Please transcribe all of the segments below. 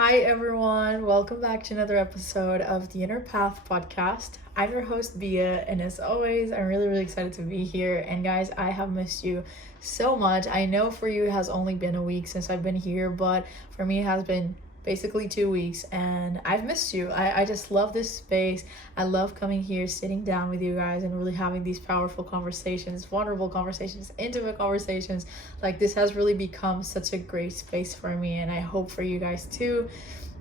Hi, everyone. Welcome back to another episode of the Inner Path podcast. I'm your host, Bia, and as always, I'm really excited to be here. And guys, I have missed you so much. I know for you it has only been a week since I've been here, but for me, it has been basically 2 weeks, and I've missed you. I just love this space. I love coming here, sitting down with you guys, and really having these powerful conversations, vulnerable conversations, intimate conversations. Like, this has really become such a great space for me, and I hope for you guys too.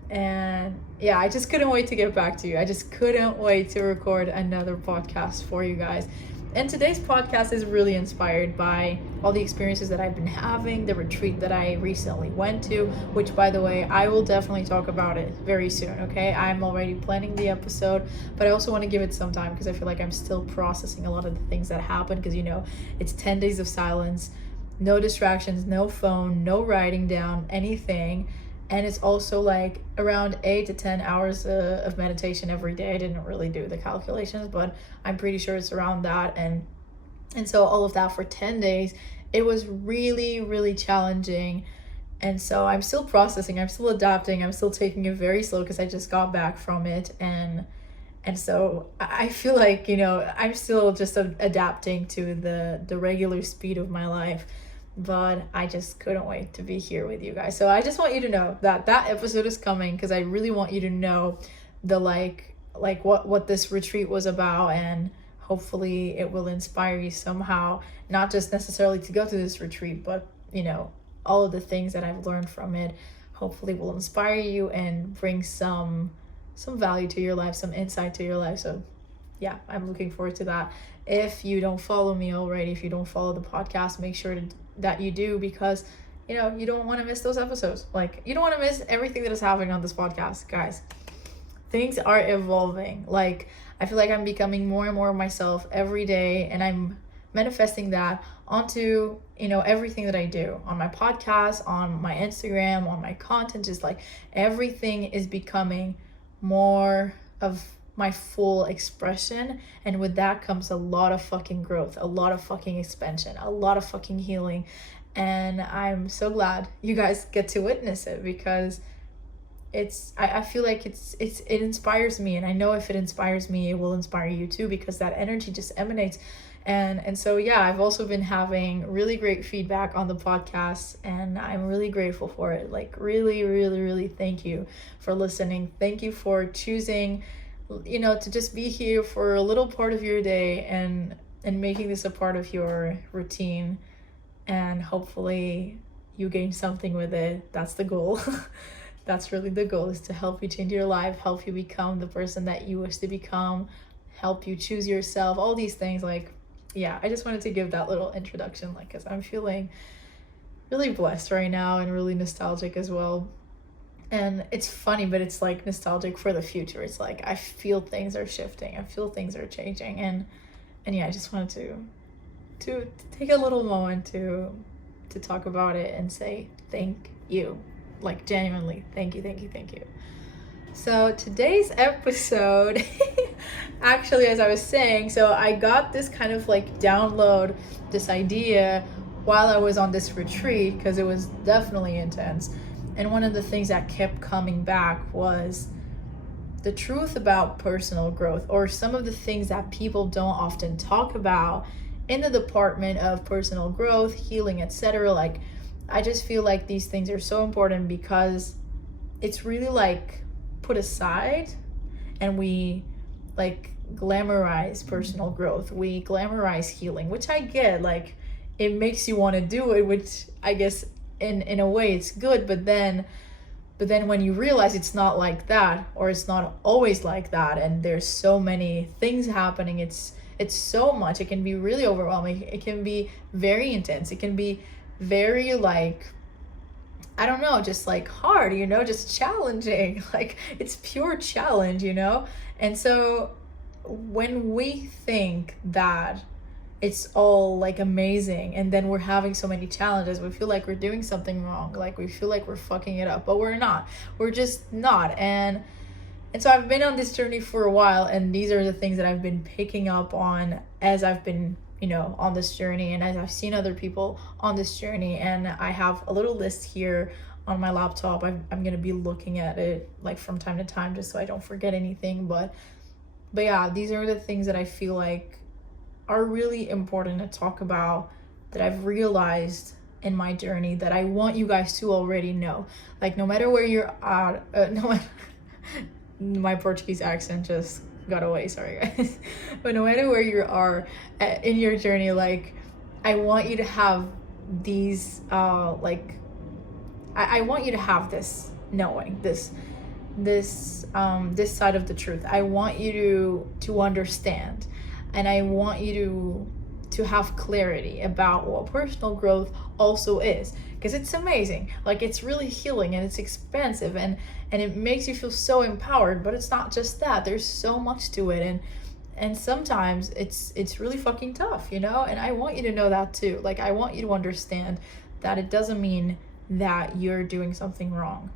And yeah, I just couldn't wait to get back to you. I just couldn't wait to record another podcast for you guys. And today's podcast is really inspired by all the experiences that I've been having, the retreat that I recently went to, which, by the way, I will definitely talk about it very soon, okay? I'm already planning the episode, but I also want to give it some time because I feel like I'm still processing a lot of the things that happened because, it's 10 days of silence, no distractions, no phone, no writing down anything. And it's also like around 8 to 10 hours of meditation every day. I didn't really do the calculations, but I'm pretty sure it's around that. And so all of that for 10 days, it was really challenging. And so I'm still processing, I'm still adapting, I'm still taking it very slow because I just got back from it. And so I feel like, I'm still just adapting to the regular speed of my life. But I just couldn't wait to be here with you guys. So I just want you to know that episode is coming because I really want you to know the like what this retreat was about, and hopefully it will inspire you somehow, not just necessarily to go to this retreat, but all of the things that I've learned from it hopefully will inspire you and bring some value to your life, some insight to your life. So yeah, I'm looking forward to that. If you don't follow me already, if you don't follow the podcast, make sure that you do, because you don't want to miss those episodes. Like, you don't want to miss everything that is happening on this podcast, guys. Things are evolving. Like, I feel like I'm becoming more and more of myself every day, and I'm manifesting that onto everything that I do on my podcast, on my Instagram, on my content. Just like everything is becoming more of my full expression, and with that comes a lot of fucking growth, a lot of fucking expansion, a lot of fucking healing. And I'm so glad you guys get to witness it, because I feel like it inspires me, and I know if it inspires me, it will inspire you too, because that energy just emanates. And so yeah, I've also been having really great feedback on the podcast, and I'm really grateful for it. Like, really thank you for listening. Thank you for choosing to just be here for a little part of your day and making this a part of your routine. And hopefully you gain something with it. That's the goal. That's really the goal, is to help you change your life, help you become the person that you wish to become, help you choose yourself, all these things. Like, yeah, I just wanted to give that little introduction, like, because I'm feeling really blessed right now and really nostalgic as well. And it's funny, but it's like nostalgic for the future. It's like I feel things are shifting, I feel things are changing, and yeah, I just wanted to take a little moment to talk about it and say thank you. Like, genuinely, thank you. So today's episode, actually, as I was saying, so I got this kind of like download, this idea while I was on this retreat, because it was definitely intense. And one of the things that kept coming back was the truth about personal growth, or some of the things that people don't often talk about in the department of personal growth, healing, etc. Like, I just feel like these things are so important because it's really like put aside, and we like glamorize personal growth. We glamorize healing, which I get, like, it makes you want to do it, which I guess in a way it's good, but then when you realize it's not like that, or it's not always like that, and there's so many things happening, it's so much, it can be really overwhelming, it can be very intense, it can be very, like, I don't know, just like hard, just challenging. Like, it's pure challenge, and so when we think that it's all like amazing, and then we're having so many challenges, we feel like we're doing something wrong, like we feel like we're fucking it up, but we're just not. And so I've been on this journey for a while, and these are the things that I've been picking up on as I've been on this journey, and as I've seen other people on this journey. And I have a little list here on my laptop. I'm gonna be looking at it like from time to time just so I don't forget anything. But yeah, these are the things that I feel like are really important to talk about, that I've realized in my journey, that I want you guys to already know. Like, no matter where you're at, my Portuguese accent just got away, sorry guys. But no matter where you are in your journey, like, I want you to have these I want you to have this knowing, this side of the truth. I want you to understand, and I want you to have clarity about what personal growth also is, because it's amazing. Like, it's really healing, and it's expensive, and it makes you feel so empowered. But it's not just that. There's so much to it, and sometimes it's really fucking tough, you know? And I want you to know that too. Like, I want you to understand that it doesn't mean that you're doing something wrong,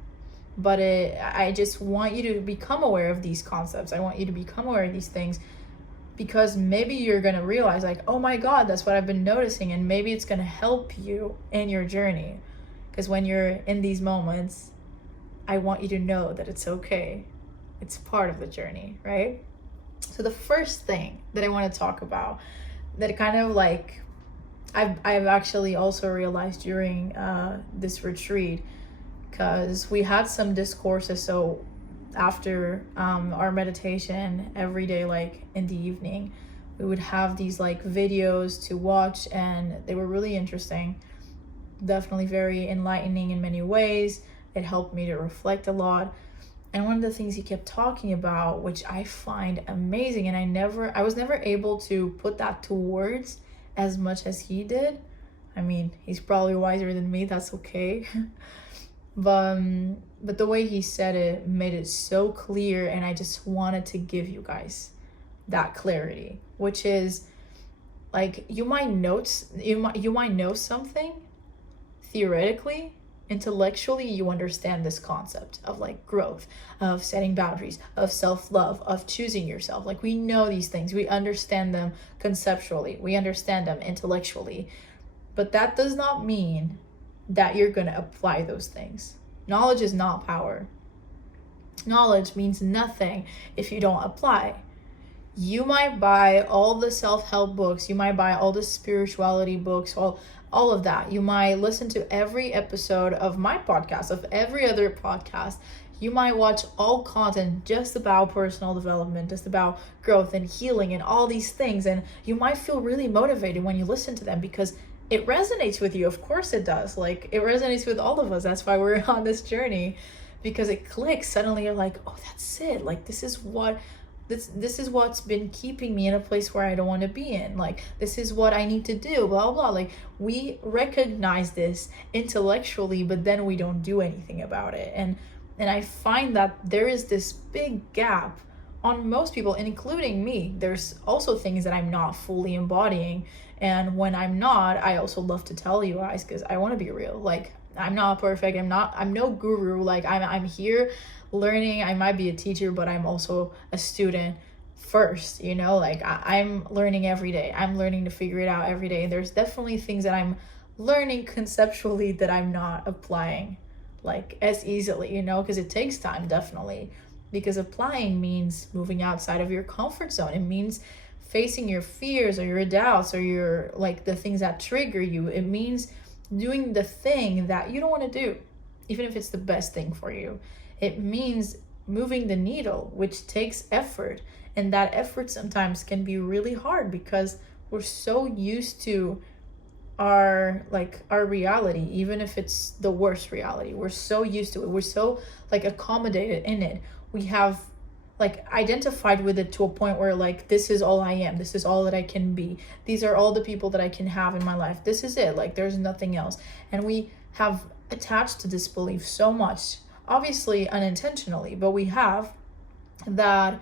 but I just want you to become aware of these concepts. I want you to become aware of these things, because maybe you're going to realize, like, oh my God, that's what I've been noticing. And maybe it's going to help you in your journey. Because when you're in these moments, I want you to know that it's okay. It's part of the journey, right? So the first thing that I want to talk about, that kind of like I've actually also realized during this retreat, because we had some discourses. So after our meditation every day, like in the evening, we would have these like videos to watch, and they were really interesting, definitely very enlightening in many ways. It helped me to reflect a lot. And one of the things he kept talking about, which I find amazing, and I was never able to put that to words as much as he did. I mean, he's probably wiser than me, that's okay. But the way he said it made it so clear, and I just wanted to give you guys that clarity, which is, like, you might know something theoretically. Intellectually, you understand this concept of like growth, of setting boundaries, of self-love, of choosing yourself. Like, we know these things, we understand them conceptually, we understand them intellectually, but that does not mean that you're going to apply those things. Knowledge is not power. Knowledge means nothing if you don't apply. You might buy all the self-help books, you might buy all the spirituality books, all of that. You might listen to every episode of my podcast, of every other podcast. You might watch all content just about personal development, just about growth and healing and all these things. And you might feel really motivated when you listen to them, because it resonates with you. Of course it does. Like, it resonates with all of us. That's why we're on this journey, because it clicks. Suddenly you're like, oh, that's it. Like, this is what's been keeping me in a place where I don't want to be in. Like, this is what I need to do, blah, blah. Like, we recognize this intellectually, but then we don't do anything about it. And I find that there is this big gap on most people, including me. There's also things that I'm not fully embodying. And when I'm not, I also love to tell you guys, because I want to be real. Like, I'm not perfect. I'm no guru. Like, I'm here learning. I might be a teacher, but I'm also a student first, you know? Like, I'm learning every day. I'm learning to figure it out every day. And there's definitely things that I'm learning conceptually that I'm not applying like as easily, you know, because it takes time, definitely. Because applying means moving outside of your comfort zone. It means facing your fears or your doubts or your, like, the things that trigger you. It means doing the thing that you don't want to do, even if it's the best thing for you. It means moving the needle, which takes effort. And that effort sometimes can be really hard, because we're so used to our reality, even if it's the worst reality. We're so used to it. We're so like accommodated in it. We have like identified with it to a point where, like, this is all I am. This is all that I can be. These are all the people that I can have in my life. This is it. Like, there's nothing else. And we have attached to this belief so much, obviously unintentionally, but we have, that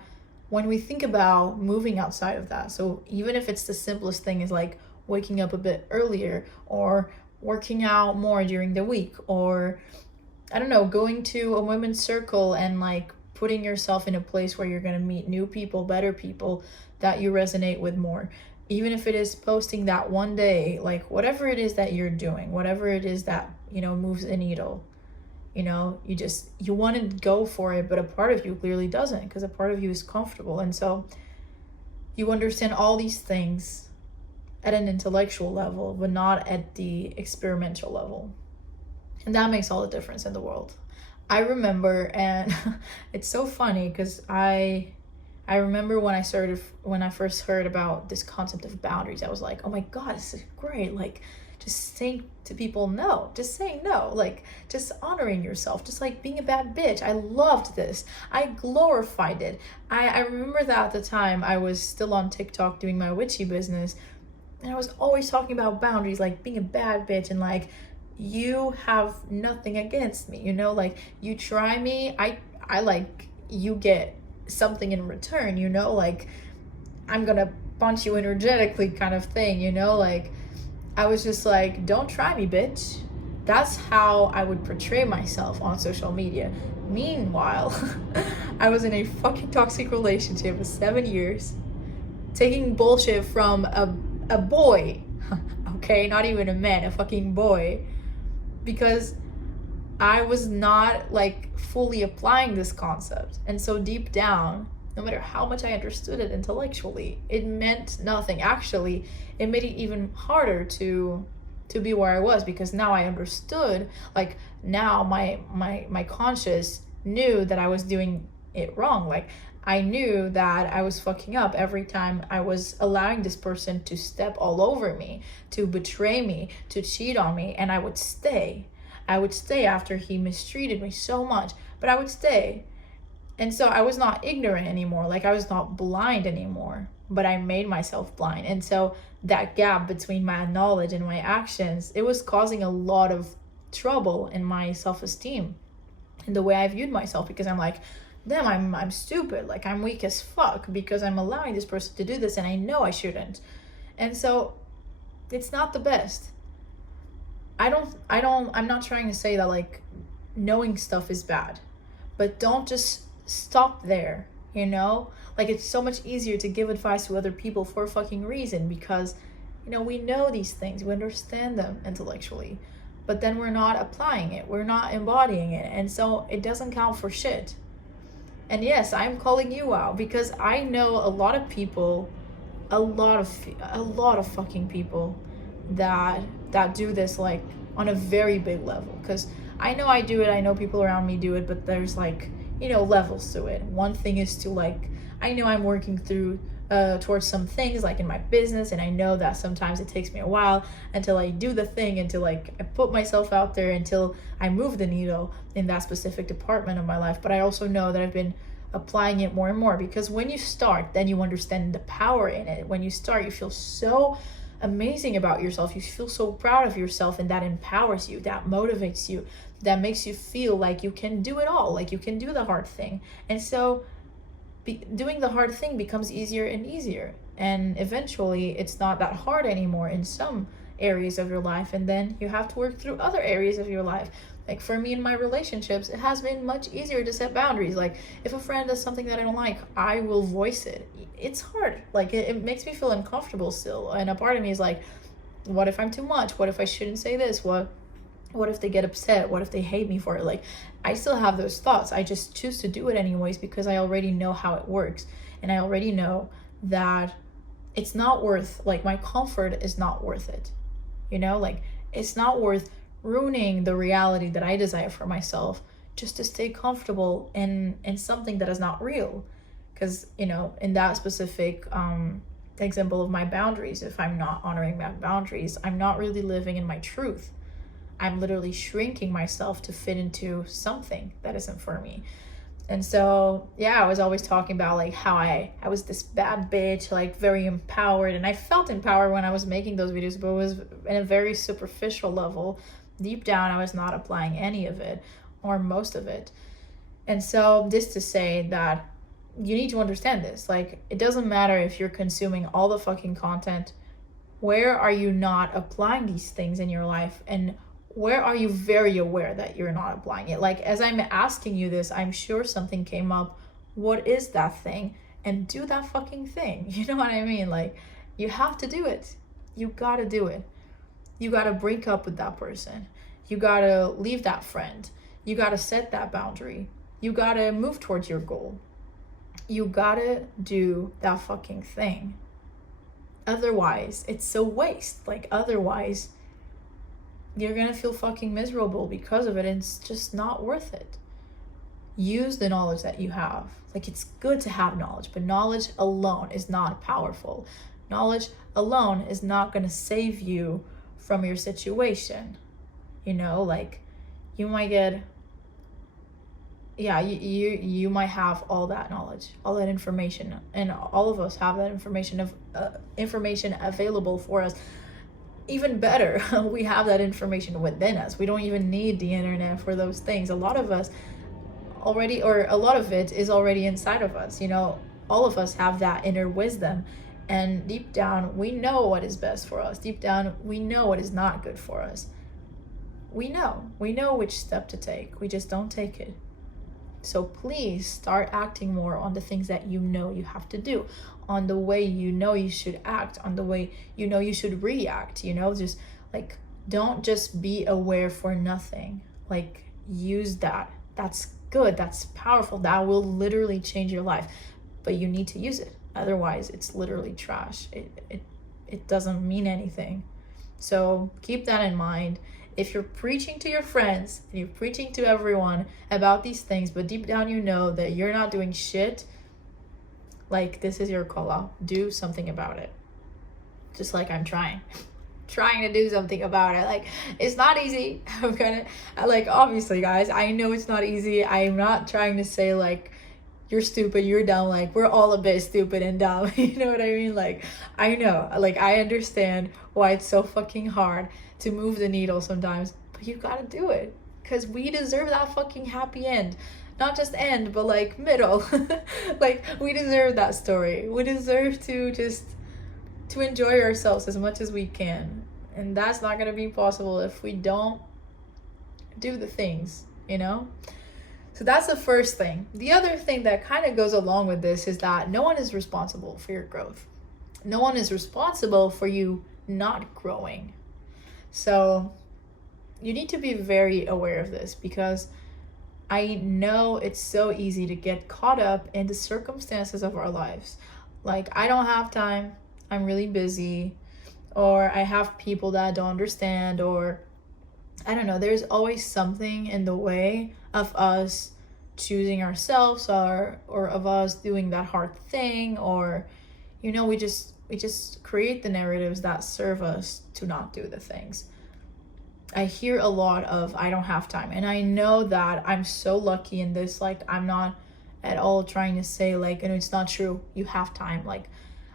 when we think about moving outside of that, so even if it's the simplest thing is like waking up a bit earlier, or working out more during the week, or I don't know, going to a women's circle and like putting yourself in a place where you're going to meet new people, better people that you resonate with more. Even if it is posting that one day, like whatever it is that you're doing, whatever it is that, you know, moves a needle, You know, you want to go for it, but a part of you clearly doesn't, because a part of you is comfortable. And so you understand all these things at an intellectual level, but not at the experimental level. And that makes all the difference in the world. I remember, and it's so funny because I remember when I first heard about this concept of boundaries, I was like, oh my God, this is great. Like, just saying to people no, just saying no, like just honoring yourself, just like being a bad bitch. I loved this. I glorified it. I remember that at the time I was still on TikTok doing my witchy business, and I was always talking about boundaries, like being a bad bitch, and like, you have nothing against me, you know, like you try me, I like, you get something in return, you know, like I'm gonna punch you energetically kind of thing, you know, like I was just like, don't try me, bitch. That's how I would portray myself on social media. Meanwhile, I was in a fucking toxic relationship for 7 years, taking bullshit from a boy, okay, not even a man, a fucking boy, because I was not like fully applying this concept. And so deep down, no matter how much I understood it intellectually, it meant nothing. Actually, it made it even harder to be where I was, because now I understood, like now my conscious knew that I was doing it wrong. Like I knew that I was fucking up every time I was allowing this person to step all over me, to betray me, to cheat on me, and I would stay. I would stay after he mistreated me so much, but I would stay. And so I was not ignorant anymore, like I was not blind anymore, but I made myself blind. And so that gap between my knowledge and my actions, it was causing a lot of trouble in my self-esteem and the way I viewed myself, because I'm like, damn, I'm stupid, like I'm weak as fuck because I'm allowing this person to do this and I know I shouldn't. And so it's not the best. I'm not trying to say that like knowing stuff is bad, but don't just stop there, you know? Like it's so much easier to give advice to other people for a fucking reason, because, you know, we know these things, we understand them intellectually, but then we're not applying it, we're not embodying it, and so it doesn't count for shit. And yes, I'm calling you out because I know a lot of people, a lot of fucking people that do this like on a very big level. Because I know I do it, I know people around me do it, but there's like, you know, levels to it. One thing is to like, I know I'm working through towards some things like in my business, and I know that sometimes it takes me a while until I do the thing, until like I put myself out there, until I move the needle in that specific department of my life. But I also know that I've been applying it more and more, because when you start, then you understand the power in it. When you start, you feel so amazing about yourself, you feel so proud of yourself, and that empowers you, that motivates you, that makes you feel like you can do it all, like you can do the hard thing. And so doing the hard thing becomes easier and easier, and eventually it's not that hard anymore in some areas of your life, and then you have to work through other areas of your life. Like for me in my relationships, it has been much easier to set boundaries. Like if a friend does something that I don't like, I will voice it. It's hard, like it makes me feel uncomfortable still, and a part of me is like, what if I'm too much? What if I shouldn't say this? What if they get upset? What if they hate me for it? Like, I still have those thoughts. I just choose to do it anyways, because I already know how it works. And I already know that it's not worth, like, my comfort is not worth it. You know, like, it's not worth ruining the reality that I desire for myself just to stay comfortable in something that is not real. Because, you know, in that specific example of my boundaries, if I'm not honoring my boundaries, I'm not really living in my truth. I'm literally shrinking myself to fit into something that isn't for me. And so, yeah, I was always talking about like how I was this bad bitch, like very empowered. And I felt empowered when I was making those videos, but it was in a very superficial level. Deep down, I was not applying any of it or most of it. And so this to say that you need to understand this. Like, it doesn't matter if you're consuming all the fucking content. Where are you not applying these things in your life? And where are you very aware that you're not applying it? Like, as I'm asking you this, I'm sure something came up. What is that thing? And do that fucking thing. You know what I mean? Like, you have to do it. You gotta do it. You gotta break up with that person. You gotta leave that friend. you gotta set that boundary. You gotta move towards your goal. You gotta do that fucking thing. Otherwise, it's a waste. Like, otherwise, you're gonna feel fucking miserable because of it, and it's just not worth it. Use the knowledge that you have. Like, it's good to have knowledge, but knowledge alone is not powerful. Knowledge alone is not gonna save you from your situation. You know, like, you might get, you might have all that knowledge, all that information, and all of us have that information available for us. Even better, we have that information within us. We don't even need the internet for those things. A lot of us already, or a lot of it is already inside of us. You know, all of us have that inner wisdom, and deep down we know what is best for us. Deep down we know what is not good for us. We know which step to take. We just don't take it. So please start acting more on the things that you know you have to do, on the way you know you should act, on the way you know you should react. You know, just like, don't just be aware for nothing. Like, use that. That's good. That's powerful. That will literally change your life. But you need to use it. Otherwise, it's literally trash. It doesn't mean anything. So keep that in mind. If you're preaching to your friends and you're preaching to everyone about these things, but deep down you know that you're not doing shit, like, this is your call out. Do something about it. Just like I'm trying to do something about it. Like, it's not easy. I'm gonna, like, obviously, guys, I know it's not easy. I'm not trying to say, like, you're stupid, you're dumb. Like, we're all a bit stupid and dumb. You know what I mean? Like, I know, like, I understand why it's so fucking hard to move the needle sometimes, but you gotta do it, because we deserve that fucking happy end. Not just end, but like middle. Like, we deserve that story. We deserve to just to enjoy ourselves as much as we can, and that's not gonna be possible if we don't do the things, you know. So that's the first thing. The other thing that kind of goes along with this is that no one is responsible for your growth. No one is responsible for you not growing. So you need to be very aware of this, because I know it's so easy to get caught up in the circumstances of our lives. Like, I don't have time, I'm really busy, or I have people that don't understand, or I don't know, there's always something in the way of us choosing ourselves, or of us doing that hard thing, or, you know, we just create the narratives that serve us to not do the things. I hear a lot of, I don't have time, and I know that I'm so lucky in this. Like, I'm not at all trying to say, like, and it's not true, you have time. Like,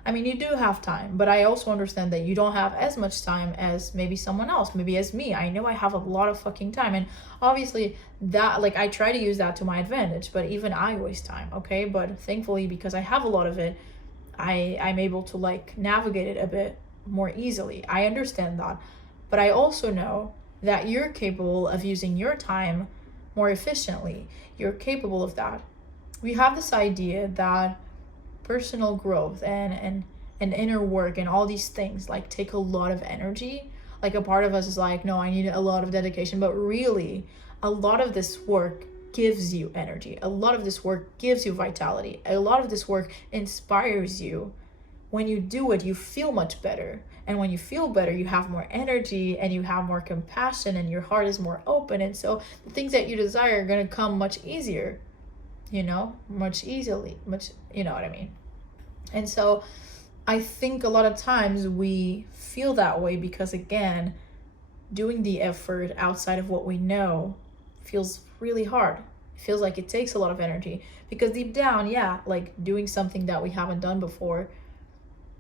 I mean, you do have time, but I also understand that you don't have as much time as maybe someone else, maybe as me. I know I have a lot of fucking time, and obviously that, like, I try to use that to my advantage, but even I waste time, okay? But thankfully, because I have a lot of it, I'm able to, like, navigate it a bit more easily. I understand that, but I also know that you're capable of using your time more efficiently. You're capable of that. We have this idea that personal growth and inner work and all these things, like, take a lot of energy. Like, a part of us is like, no, I need a lot of dedication, but really a lot of this work gives you energy. A lot of this work gives you vitality. A lot of this work inspires you. When you do it, you feel much better. And when you feel better, you have more energy and you have more compassion and your heart is more open. And so the things that you desire are going to come much easier, you know, much, you know what I mean? And so I think a lot of times we feel that way because, again, doing the effort outside of what we know feels really hard. It feels like it takes a lot of energy, because deep down, yeah, like, doing something that we haven't done before,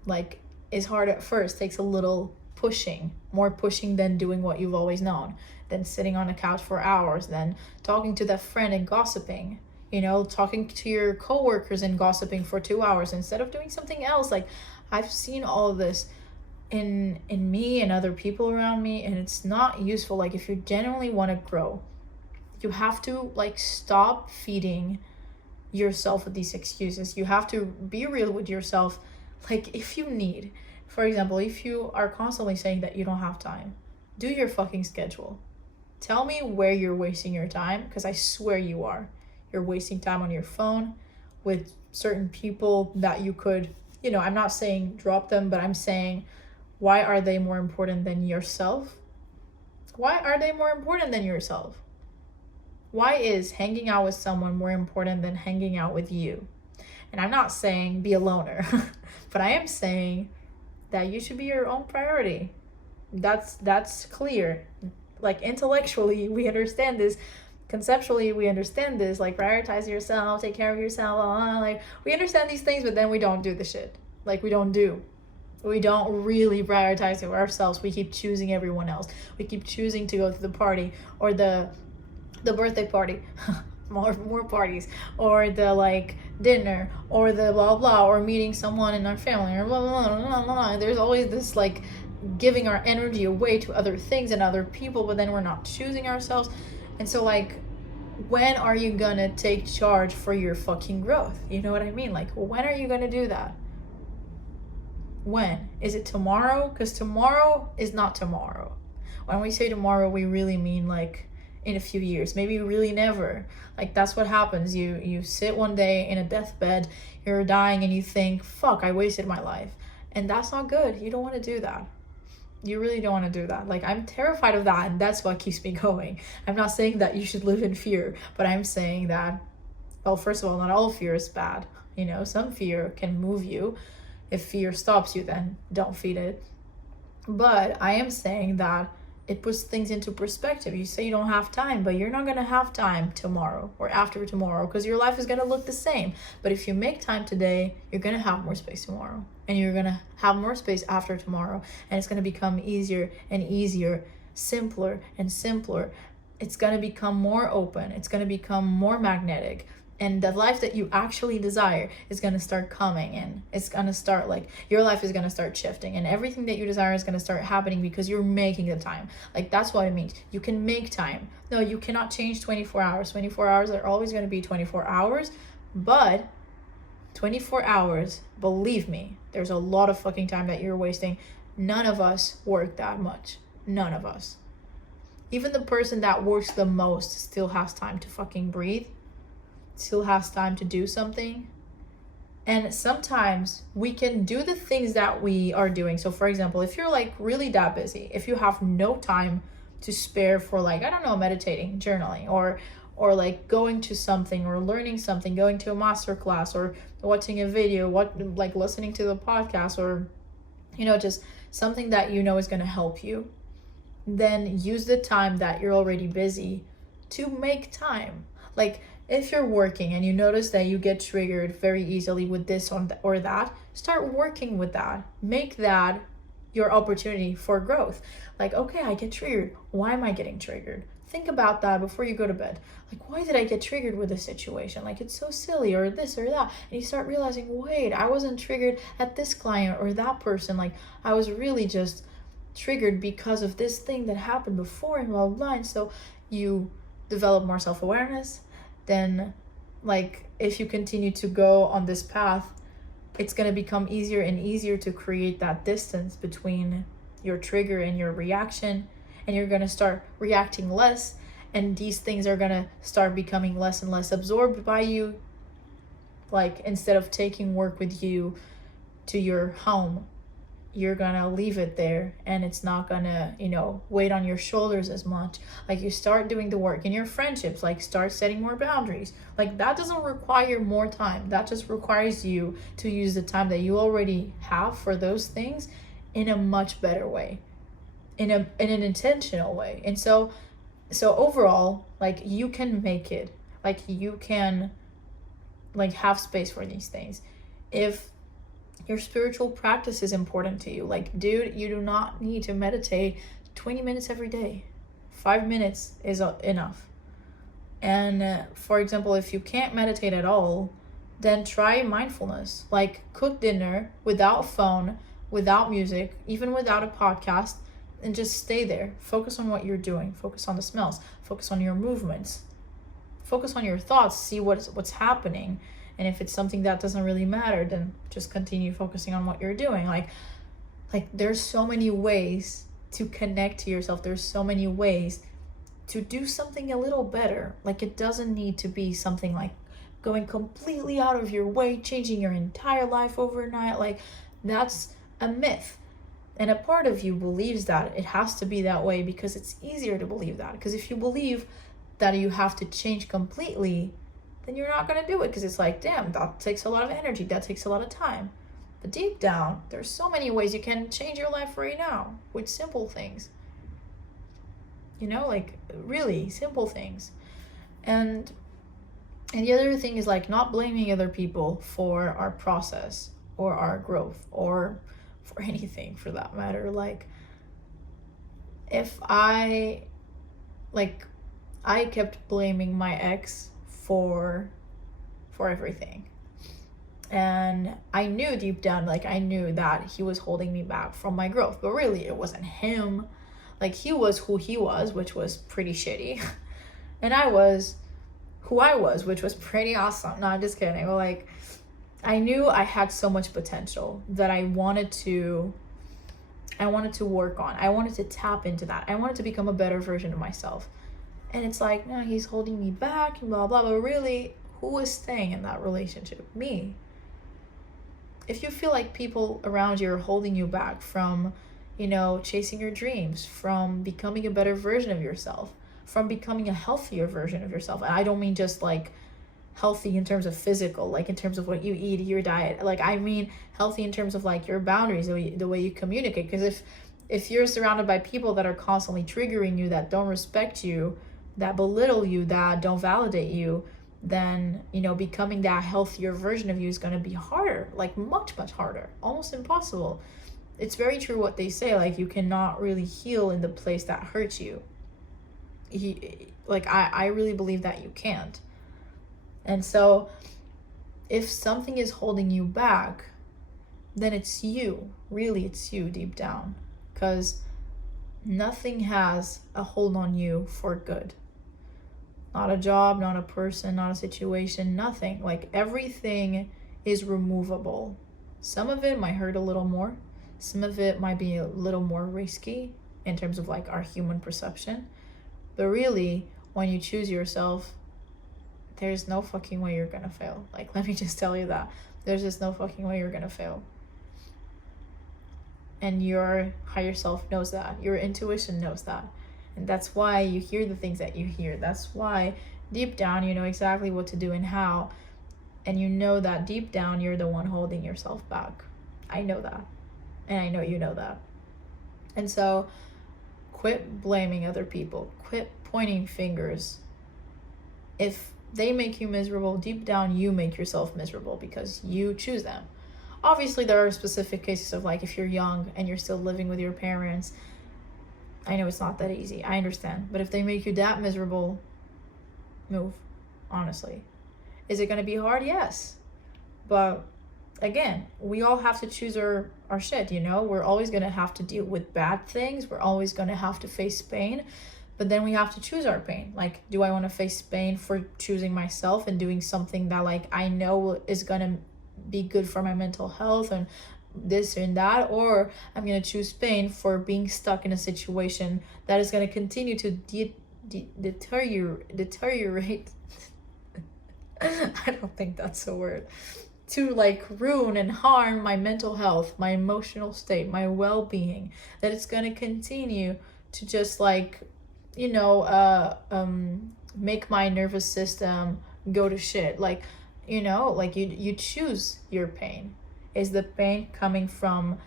like, is hard at first, takes a little pushing, more pushing than doing what you've always known, than sitting on a couch for hours, than talking to that friend and gossiping, you know, talking to your coworkers and gossiping for 2 hours instead of doing something else. Like, I've seen all of this in me and other people around me, and it's not useful. Like, if you genuinely want to grow, you have to, like, stop feeding yourself with these excuses. You have to be real with yourself. Like, if you need, for example, if you are constantly saying that you don't have time, do your fucking schedule. Tell me where you're wasting your time, because I swear you are. You're wasting time on your phone with certain people that you could, I'm not saying drop them, but I'm saying, why are they more important than yourself? Why are they more important than yourself? Why is hanging out with someone more important than hanging out with you? And I'm not saying be a loner, but I am saying that you should be your own priority. That's clear. Like, intellectually, we understand this. Conceptually, we understand this. Like, prioritize yourself, take care of yourself. Like, we understand these things, but then we don't do the shit. Like, we don't really prioritize ourselves. We keep choosing everyone else. We keep choosing to go to the party or the birthday party. more parties, or the like dinner, or the blah blah, or meeting someone in our family, or blah blah blah blah blah. There's always this like giving our energy away to other things and other people, but then we're not choosing ourselves. And so, like, when are you gonna take charge for your fucking growth? You know what I mean? Like, when are you gonna do that? When? Is it tomorrow? Because tomorrow is not tomorrow. When we say tomorrow, we really mean like in a few years, maybe really never. Like, that's what happens. You sit one day in a deathbed, you're dying, and you think, fuck, I wasted my life. And that's not good. You don't want to do that. You really don't want to do that. Like, I'm terrified of that, and that's what keeps me going. I'm not saying that you should live in fear, but I'm saying that, well, first of all, not all fear is bad. Some fear can move you. If fear stops you, then don't feed it. But I am saying that it puts things into perspective. You say you don't have time, but you're not going to have time tomorrow or after tomorrow, because your life is going to look the same. But if you make time today, you're going to have more space tomorrow, and you're going to have more space after tomorrow, and it's going to become easier and easier, simpler and simpler. It's going to become more open. It's going to become more magnetic. And the life that you actually desire is going to start coming in. It's going to start, like, your life is going to start shifting, and everything that you desire is going to start happening because you're making the time. Like, that's what it means. You can make time. No, you cannot change 24 hours. 24 hours are always going to be 24 hours, but 24 hours, believe me, there's a lot of fucking time that you're wasting. None of us work that much. None of us. Even the person that works the most still has time to fucking breathe. Still has time to do something. And sometimes we can do the things that we are doing. So for example, if you're like really that busy, if you have no time to spare for, like, I don't know, meditating, journaling, or like going to something, or learning something, going to a master class, or watching a video, like listening to the podcast, or just something that is going to help you, then use the time that you're already busy to make time. Like, if you're working and you notice that you get triggered very easily with this or that, start working with that. Make that your opportunity for growth. Like, okay, I get triggered. Why am I getting triggered? Think about that before you go to bed. Like, why did I get triggered with this situation? Like, it's so silly, or this or that. And you start realizing, wait, I wasn't triggered at this client or that person. Like, I was really just triggered because of this thing that happened before, and blah, blah, blah. And so you develop more self-awareness. Then, like, if you continue to go on this path, it's going to become easier and easier to create that distance between your trigger and your reaction, and you're going to start reacting less, and these things are going to start becoming less and less absorbed by you. Like, instead of taking work with you to your home, you're gonna leave it there, and it's not gonna weight on your shoulders as much. Like, you start doing the work in your friendships, like start setting more boundaries. Like, that doesn't require more time. That just requires you to use the time that you already have for those things in a much better way, in an intentional way. And so overall, like, you can make it. Like, you can, like, have space for these things. If your spiritual practice is important to you, like, dude, you do not need to meditate 20 minutes every day. 5 minutes is enough. And for example, if you can't meditate at all, then try mindfulness. Like, cook dinner without phone, without music, even without a podcast, and just stay there. Focus on what you're doing. Focus on the smells. Focus on your movements. Focus on your thoughts. See what's happening. And if it's something that doesn't really matter, then just continue focusing on what you're doing. Like there's so many ways to connect to yourself. There's so many ways to do something a little better. Like, it doesn't need to be something like going completely out of your way, changing your entire life overnight. Like, that's a myth. And a part of you believes that it has to be that way because it's easier to believe that. Because if you believe that you have to change completely, then you're not going to do it, because it's like, damn, that takes a lot of energy, that takes a lot of time. But deep down, there's so many ways you can change your life right now with simple things. You know, like really simple things. And the other thing is like not blaming other people for our process or our growth or for anything for that matter. Like, if I kept blaming my ex for everything. And I knew deep down, like I knew that he was holding me back from my growth. But really, it wasn't him. Like, he was who he was, which was pretty shitty. And I was who I was, which was pretty awesome. No, I'm just kidding. But like, I knew I had so much potential that I wanted to work on. I wanted to tap into that. I wanted to become a better version of myself. And it's like, no, he's holding me back and blah, blah. But really, who was staying in that relationship? Me. If you feel like people around you are holding you back from, you know, chasing your dreams, from becoming a better version of yourself, from becoming a healthier version of yourself. And I don't mean just like healthy in terms of physical, like in terms of what you eat, your diet. Like, I mean healthy in terms of like your boundaries, the way you communicate. Because if you're surrounded by people that are constantly triggering you, that don't respect you, that belittle you, that don't validate you, then, you know, becoming that healthier version of you is going to be harder, like much, much harder, almost impossible. It's very true what they say, like, you cannot really heal in the place that hurts you. I really believe that you can't. And so if something is holding you back, then it's you. Really, it's you deep down. Because nothing has a hold on you for good. Not a job, not a person, not a situation, nothing. Like, everything is removable. Some of it might hurt a little more. Some of it might be a little more risky in terms of like our human perception. But really, when you choose yourself, there's no fucking way you're gonna fail. Like, let me just tell you that. There's just no fucking way you're gonna fail. And your higher self knows that. Your intuition knows that. And that's why you hear the things that you hear. That's why deep down you know exactly what to do and how. And you know that deep down you're the one holding yourself back. I know that. And I know you know that. And so quit blaming other people. Quit pointing fingers. If they make you miserable, deep down you make yourself miserable because you choose them. Obviously, there are specific cases of like if you're young and you're still living with your parents. I know it's not that easy. I understand. But if they make you that miserable, move. Honestly. Is it going to be hard? Yes. But again, we all have to choose our shit, you know? We're always going to have to deal with bad things. We're always going to have to face pain. But then we have to choose our pain. Like, do I want to face pain for choosing myself and doing something that like I know is going to be good for my mental health and this and that, or I'm going to choose pain for being stuck in a situation that is going to continue to deteriorate I don't think that's a word, to like ruin and harm my mental health, my emotional state, my well-being, that it's going to continue to just like, you know, make my nervous system go to shit. Like, you know, like you choose your pain. Is the pain coming from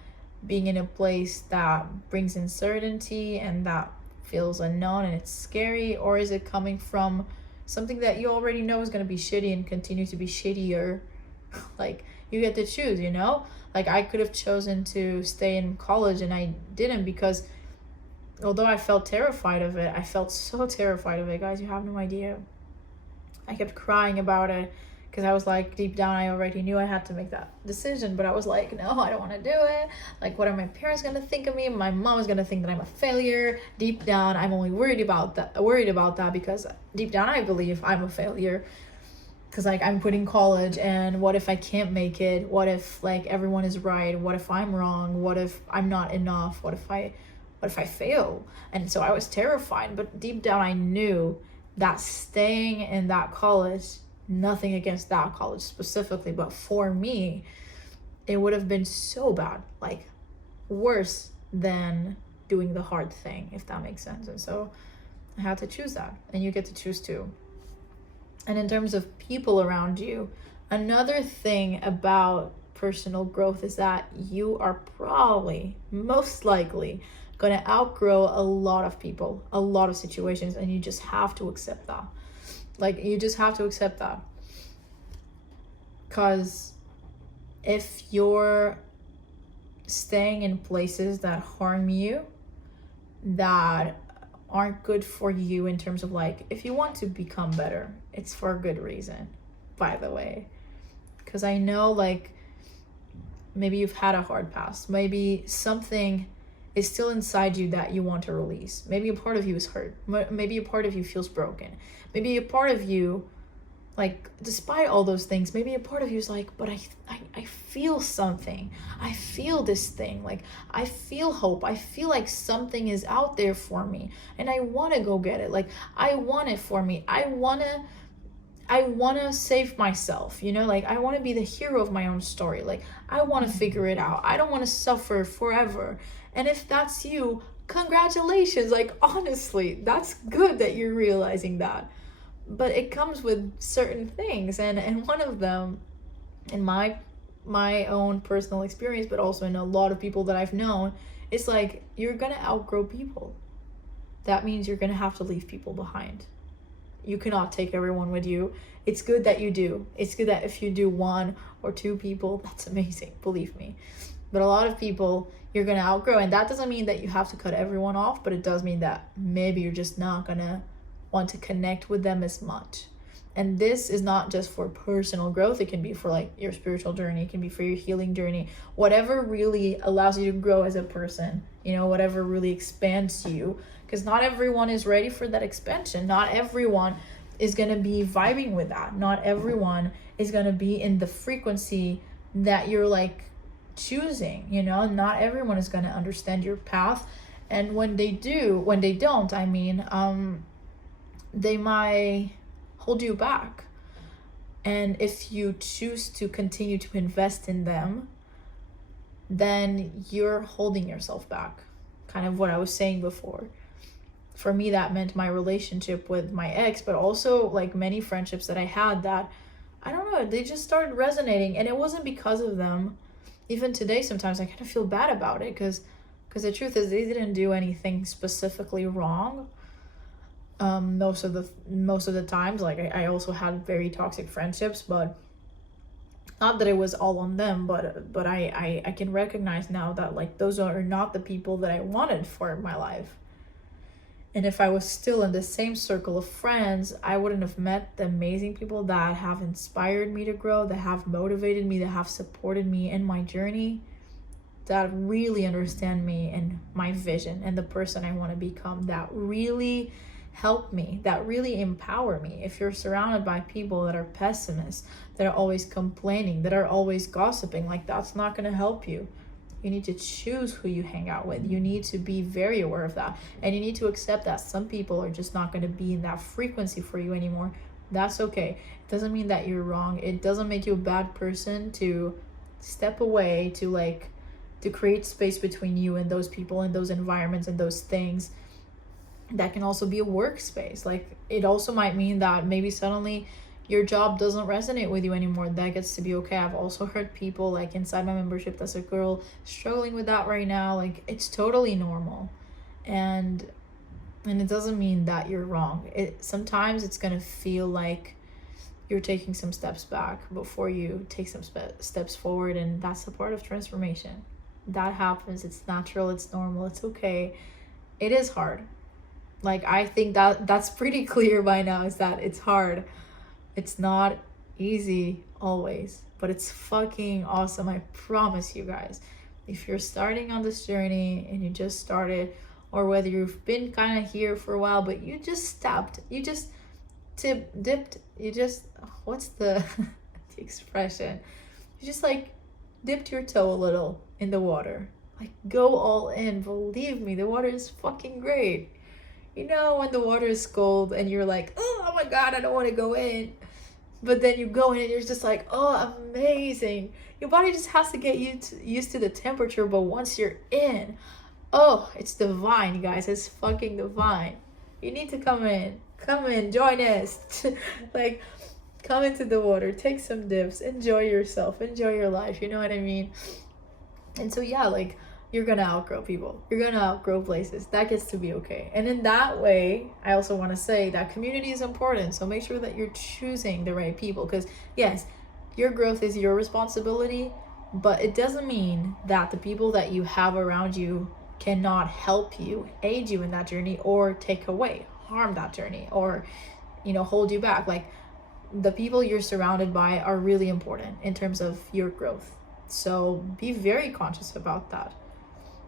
being in a place that brings uncertainty and that feels unknown and it's scary? Or is it coming from something that you already know is going to be shitty and continue to be shittier? Like, you get to choose, you know? Like, I could have chosen to stay in college and I didn't, because although I felt terrified of it, I felt so terrified of it, guys, you have no idea. I kept crying about it. Because I was like, deep down, I already knew I had to make that decision. But I was like, no, I don't want to do it. Like, what are my parents going to think of me? My mom is going to think that I'm a failure. Deep down, I'm only worried about that because deep down, I believe I'm a failure. Because, like, I'm quitting college. And what if I can't make it? What if, like, everyone is right? What if I'm wrong? What if I'm not enough? What if I what if I fail? And so I was terrified, but deep down I knew that staying in that college, nothing against that college specifically, but for me, it would have been so bad, like worse than doing the hard thing, if that makes sense. And so I had to choose that, and you get to choose too. And in terms of people around you, another thing about personal growth is that you are probably, most likely, going to outgrow a lot of people, a lot of situations, and you just have to accept that. Like, you just have to accept that. Because if you're staying in places that harm you, that aren't good for you in terms of, like, if you want to become better, it's for a good reason, by the way. Because I know, like, maybe you've had a hard past. Maybe something is still inside you that you want to release. Maybe a part of you is hurt. Maybe a part of you feels broken. Maybe a part of you, like, despite all those things, maybe a part of you is like, but I feel something. I feel this thing. Like, I feel hope. I feel like something is out there for me, and I want to go get it. Like, I want it for me. I want to save myself, you know? Like, I want to be the hero of my own story. Like, I want to figure it out. I don't want to suffer forever. And if that's you, congratulations. Like, honestly, that's good that you're realizing that. But it comes with certain things, and one of them, in my own personal experience, but also in a lot of people that I've known, is like, you're gonna outgrow people. That means you're gonna have to leave people behind. You cannot take everyone with you. It's good that you do. It's good that if you do one or two people, that's amazing, believe me. But a lot of people you're gonna outgrow, and that doesn't mean that you have to cut everyone off, but it does mean that maybe you're just not gonna want to connect with them as much. And this is not just for personal growth. It can be for, like, your spiritual journey. It can be for your healing journey. Whatever really allows you to grow as a person, you know, whatever really expands you. Because not everyone is ready for that expansion. Not everyone is going to be vibing with that. Not everyone is going to be in the frequency that you're, like, choosing, you know. Not everyone is going to understand your path. And when they don't, they might hold you back. And if you choose to continue to invest in them, then you're holding yourself back. Kind of what I was saying before. For me, that meant my relationship with my ex, but also, like, many friendships that I had that, I don't know, they just started resonating. And it wasn't because of them. Even today, sometimes I kind of feel bad about it, because the truth is, they didn't do anything specifically wrong. Most of the times, like, I also had very toxic friendships, but not that it was all on them, but I can recognize now that, like, those are not the people that I wanted for my life. And if I was still in the same circle of friends, I wouldn't have met the amazing people that have inspired me to grow, that have motivated me, that have supported me in my journey, that really understand me and my vision and the person I want to become, that really help me, that really empower me. If you're surrounded by people that are pessimists, that are always complaining, that are always gossiping, like, that's not going to help you. You need to choose who you hang out with. You need to be very aware of that. And you need to accept that some people are just not going to be in that frequency for you anymore. That's okay. It doesn't mean that you're wrong. It doesn't make you a bad person to step away, to create space between you and those people and those environments and those things. That can also be a workspace. Like, it also might mean that maybe suddenly your job doesn't resonate with you anymore. That gets to be okay. I've also heard people, like, inside my membership, that's a girl struggling with that right now. Like, it's totally normal. And it doesn't mean that you're wrong. Sometimes it's gonna feel like you're taking some steps back before you take some steps forward, and that's a part of transformation. That happens. It's natural. It's normal. It's okay. It is hard. Like, I think that's pretty clear by now, is that it's hard. It's not easy always, but it's fucking awesome. I promise you guys. If you're starting on this journey and you just started, or whether you've been kind of here for a while, but you just stopped, you just dipped, you just, what's the, the expression? You just, like, dipped your toe a little in the water. Like, go all in. Believe me, the water is fucking great. You know, when the water is cold and you're like, oh my God, I don't want to go in. But then you go in and you're just like, oh, amazing. Your body just has to get used to the temperature. But once you're in, oh, it's divine, you guys. It's fucking divine. You need to come in. Come in, join us. Like, come into the water, take some dips, enjoy yourself, enjoy your life. You know what I mean? And so, yeah, like, you're gonna outgrow people, you're gonna outgrow places. That gets to be okay. And in that way, I also want to say that community is important. So make sure that you're choosing the right people, because yes, your growth is your responsibility, but it doesn't mean that the people that you have around you cannot help you, aid you in that journey, or take away, harm that journey, or hold you back. Like, the people you're surrounded by are really important in terms of your growth. So be very conscious about that.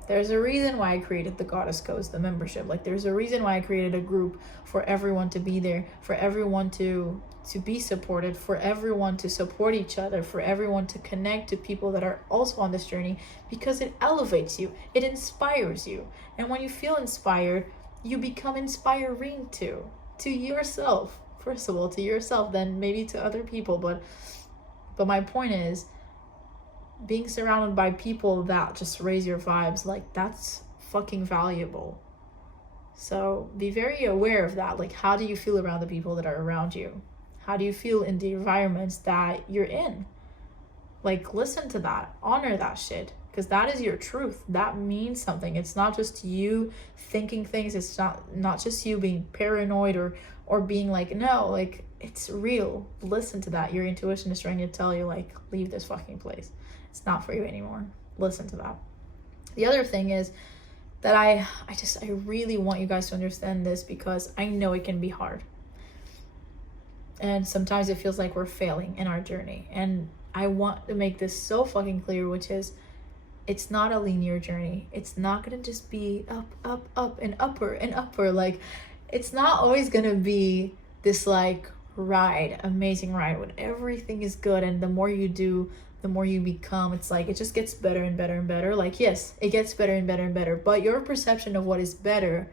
There's a reason why I created the Goddess Coast, the membership. Like, there's a reason why I created a group for everyone to be there, for everyone to be supported, for everyone to support each other, for everyone to connect to people that are also on this journey, because it elevates you, it inspires you. And when you feel inspired, you become inspiring to yourself. First of all, to yourself, then maybe to other people. But my point is, being surrounded by people that just raise your vibes, like, that's fucking valuable. So be very aware of that. Like, how do you feel around the people that are around you? How do you feel in the environments that you're in? Like, listen to that, honor that shit, because that is your truth. That means something. It's not just you thinking things. It's not just you being paranoid or being like, no, like, it's real. Listen to that. Your intuition is trying to tell you, like, leave this fucking place. It's not for you anymore. Listen to that. The other thing is that I really want you guys to understand this, because I know it can be hard. And sometimes it feels like we're failing in our journey. And I want to make this so fucking clear, which is, it's not a linear journey. It's not going to just be up, and upper. Like, it's not always going to be this, like, amazing ride when everything is good. And the more you do, the more you become. It's like, it just gets better and better and better. Like, yes, it gets better and better and better, but your perception of what is better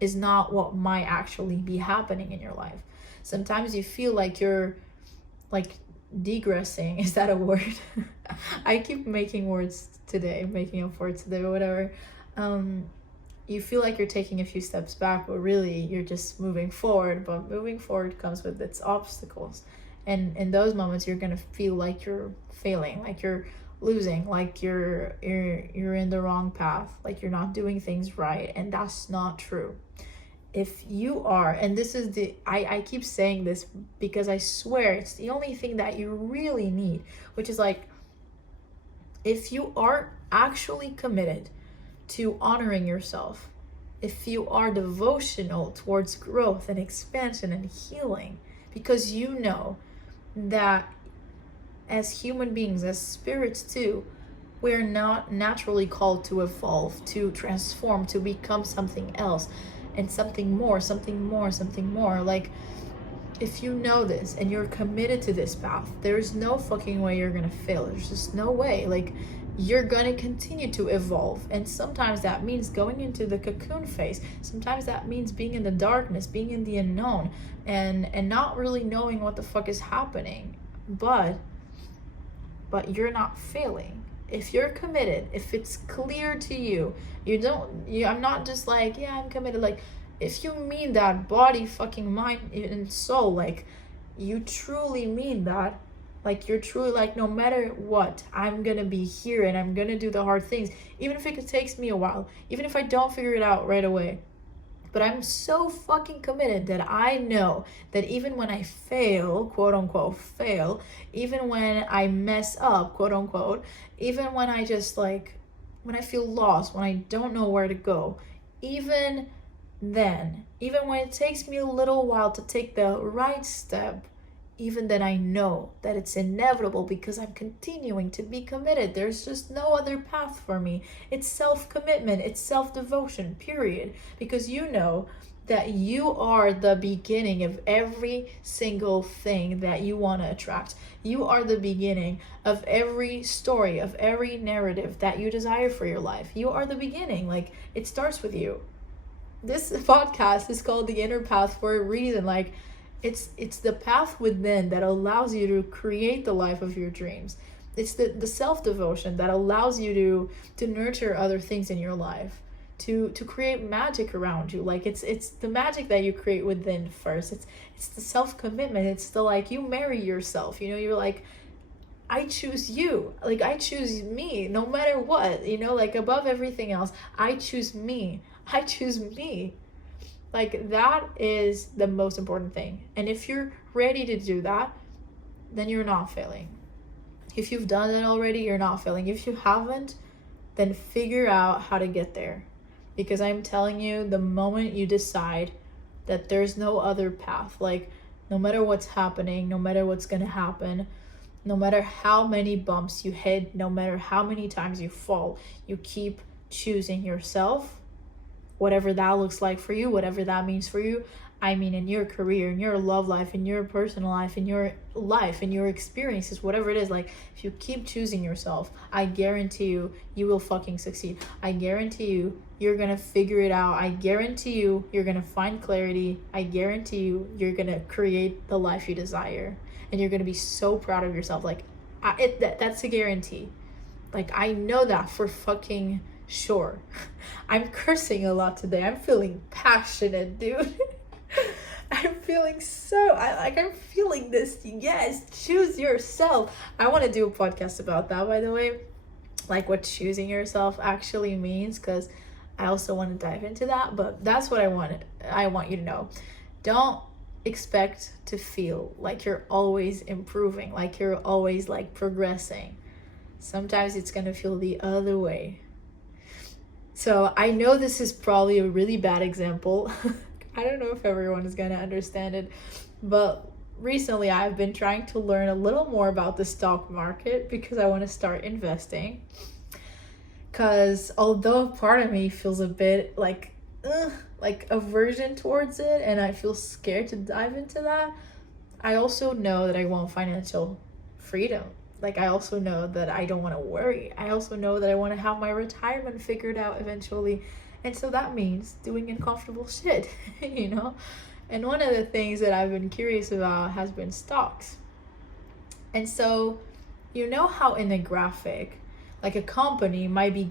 is not what might actually be happening in your life. Sometimes you feel like you're, like, degressing. Is that a word? I keep making up words today, or whatever. You feel like you're taking a few steps back, but really you're just moving forward. But moving forward comes with its obstacles. And in those moments, you're gonna feel like you're failing, like you're losing, like you're in the wrong path, like you're not doing things right. And that's not true. If you are, and this is I keep saying this because I swear it's the only thing that you really need, which is, like, if you are actually committed to honoring yourself, if you are devotional towards growth and expansion and healing, because you know that as human beings, as spirits too, we're not naturally called to evolve, to transform, to become something else, and something more. Like, if you know this and you're committed to this path, there's no fucking way you're gonna fail. There's just no way. Like, you're gonna continue to evolve. And sometimes that means going into the cocoon phase. Sometimes that means being in the darkness, being in the unknown, and not really knowing what the fuck is happening. But you're not failing. If you're committed, if it's clear to you, I'm not just like, yeah, I'm committed. Like, if you mean that, body, fucking mind, and soul, like, you truly mean that, like, you're truly like, no matter what, I'm gonna be here and I'm gonna do the hard things, even if it takes me a while, even if I don't figure it out right away. But I'm so fucking committed that I know that even when I fail, quote unquote, even when I mess up, quote unquote, even when I just, like, when I feel lost, when I don't know where to go, even then, even when it takes me a little while to take the right step, even then I know that it's inevitable, because I'm continuing to be committed. There's just no other path for me. It's self-commitment. It's self-devotion, period. Because you know that you are the beginning of every single thing that you want to attract. You are the beginning of every story, of every narrative that you desire for your life. You are the beginning. Like, it starts with you. This podcast is called The Inner Path for a reason. Like, it's the path within that allows you to create the life of your dreams. It's the self-devotion that allows you to nurture other things in your life, to create magic around you. Like, it's the magic that you create within first. It's the self-commitment. It's the, like, you marry yourself, you know, you're like, I choose you. Like, I choose me no matter what, you know, like, above everything else, I choose me. I choose me. Like, that is the most important thing. And if you're ready to do that, then you're not failing. If you've done it already, you're not failing. If you haven't, then figure out how to get there. Because I'm telling you, the moment you decide that there's no other path, like, no matter what's happening, no matter what's going to happen, no matter how many bumps you hit, no matter how many times you fall, you keep choosing yourself, whatever that looks like for you, whatever that means for you. I mean, in your career, in your love life, in your personal life, in your experiences, whatever it is, like, if you keep choosing yourself, I guarantee you, you will fucking succeed. I guarantee you, you're gonna figure it out. I guarantee you, you're gonna find clarity. I guarantee you, you're gonna create the life you desire. And you're gonna be so proud of yourself. Like, that's a guarantee. Like, I know that for fucking sure. I'm cursing a lot today. I'm feeling passionate, dude. I'm feeling I'm feeling this. Yes, choose yourself. I want to do a podcast about that, by the way, like what choosing yourself actually means, because I also want to dive into that. But that's what I want you to know. Don't expect to feel like you're always improving, like you're always, like, progressing. Sometimes it's gonna feel the other way. So I know this is probably a really bad example. I don't know if everyone is going to understand it, but recently I've been trying to learn a little more about the stock market because I want to start investing. Because although part of me feels a bit like aversion towards it, and I feel scared to dive into that, I also know that I want financial freedom. Like, I also know that I don't want to worry. I also know that I want to have my retirement figured out eventually. And so that means doing uncomfortable shit, you know? And one of the things that I've been curious about has been stocks. And so, you know how in a graphic, like, a company might be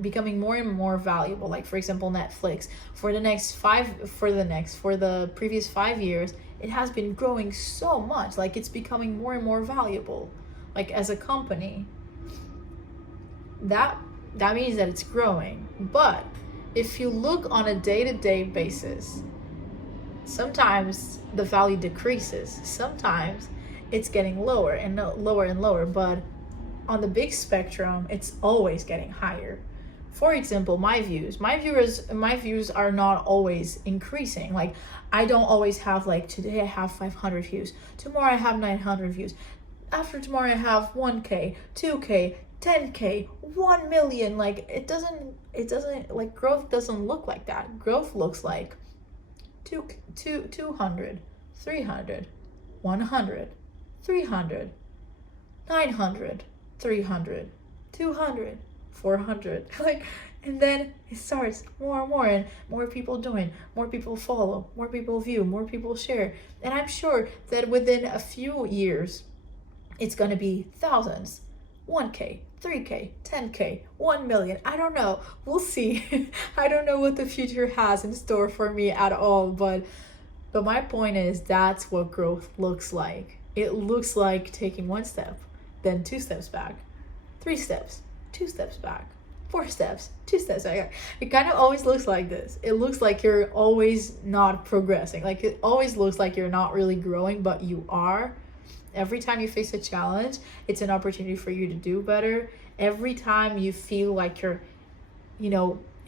becoming more and more valuable. Like, for example, Netflix, for the previous 5 years, it has been growing so much. Like, it's becoming more and more valuable, like, as a company. That means that it's growing. But if you look on a day-to-day basis, sometimes the value decreases. Sometimes it's getting lower and lower and lower. But on the big spectrum, it's always getting higher. For example, my views are not always increasing. Like, I don't always have, like, today I have 500 views, tomorrow I have 900 views, after tomorrow I have 1K, 2K, 10K, 1 million. Like, it doesn't, like, growth doesn't look like that. Growth looks like 200, 300, 100, 300, 900, 300, 200, 400, like, and then it starts more and more, and more people join, more people follow, more people view, more people share. And I'm sure that within a few years, it's going to be thousands, 1K, 3K, 10K, 1 million. I don't know. We'll see. I don't know what the future has in store for me at all, but my point is, that's what growth looks like. It looks like taking 1 step, then 2 steps back, 3 steps, 2 steps back, 4 steps, 2 steps back. It kind of always looks like this. It looks like you're always not progressing. Like, it always looks like you're not really growing, but you are. Every time you face a challenge, it's an opportunity for you to do better. Every time you feel like you're,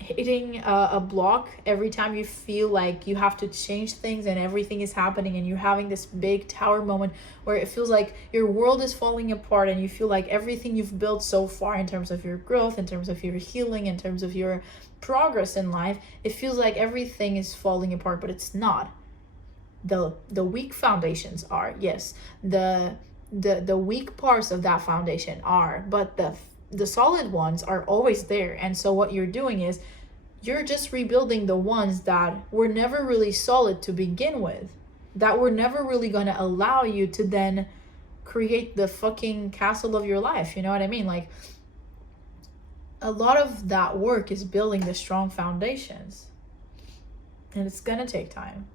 hitting a block every time you feel like you have to change things and everything is happening and you're having this big tower moment where it feels like your world is falling apart and you feel like everything you've built so far in terms of your growth, in terms of your healing, in terms of your progress in life, it feels like everything is falling apart, but it's not. The weak foundations are, yes, the weak parts of that foundation are, but the solid ones are always there. And so what you're doing is you're just rebuilding the ones that were never really solid to begin with, that were never really going to allow you to then create the fucking castle of your life. You know what I mean? Like, a lot of that work is building the strong foundations, and it's gonna take time,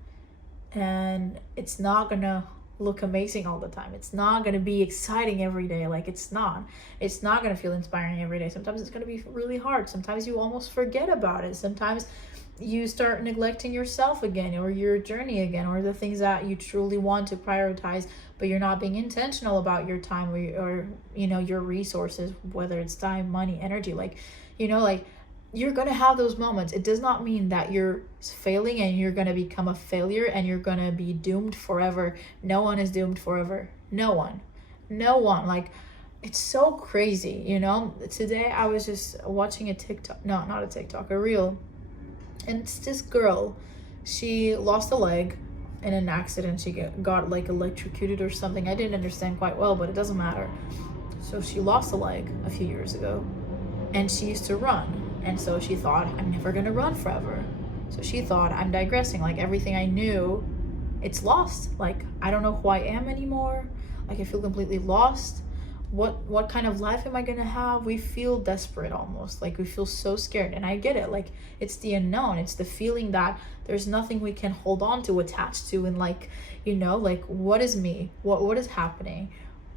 and it's not gonna look amazing all the time. It's not going to be exciting every day. Like, it's not going to feel inspiring every day. Sometimes it's going to be really hard. Sometimes you almost forget about it. Sometimes you start neglecting yourself again, or your journey again, or the things that you truly want to prioritize, but you're not being intentional about your time or you know, your resources, whether it's time, money, energy. Like, you know, like, you're going to have those moments. It does not mean that you're failing and you're going to become a failure and you're going to be doomed forever. No one is doomed forever. No one. Like, it's so crazy, you know? Today I was just watching a TikTok. No, not a TikTok, a reel. And it's this girl. She lost a leg in an accident. She got like electrocuted or something. I didn't understand quite well, but it doesn't matter. So she lost a leg a few years ago, and she used to run. And so she thought, I'm never gonna run forever. So she thought, I'm digressing. Like, everything I knew, it's lost. Like, I don't know who I am anymore. Like, I feel completely lost. What kind of life am I gonna have? We feel desperate almost. Like, we feel so scared. And I get it. Like, it's the unknown. It's the feeling that there's nothing we can hold on to, attach to. And like, you know, like, what is me? What is happening?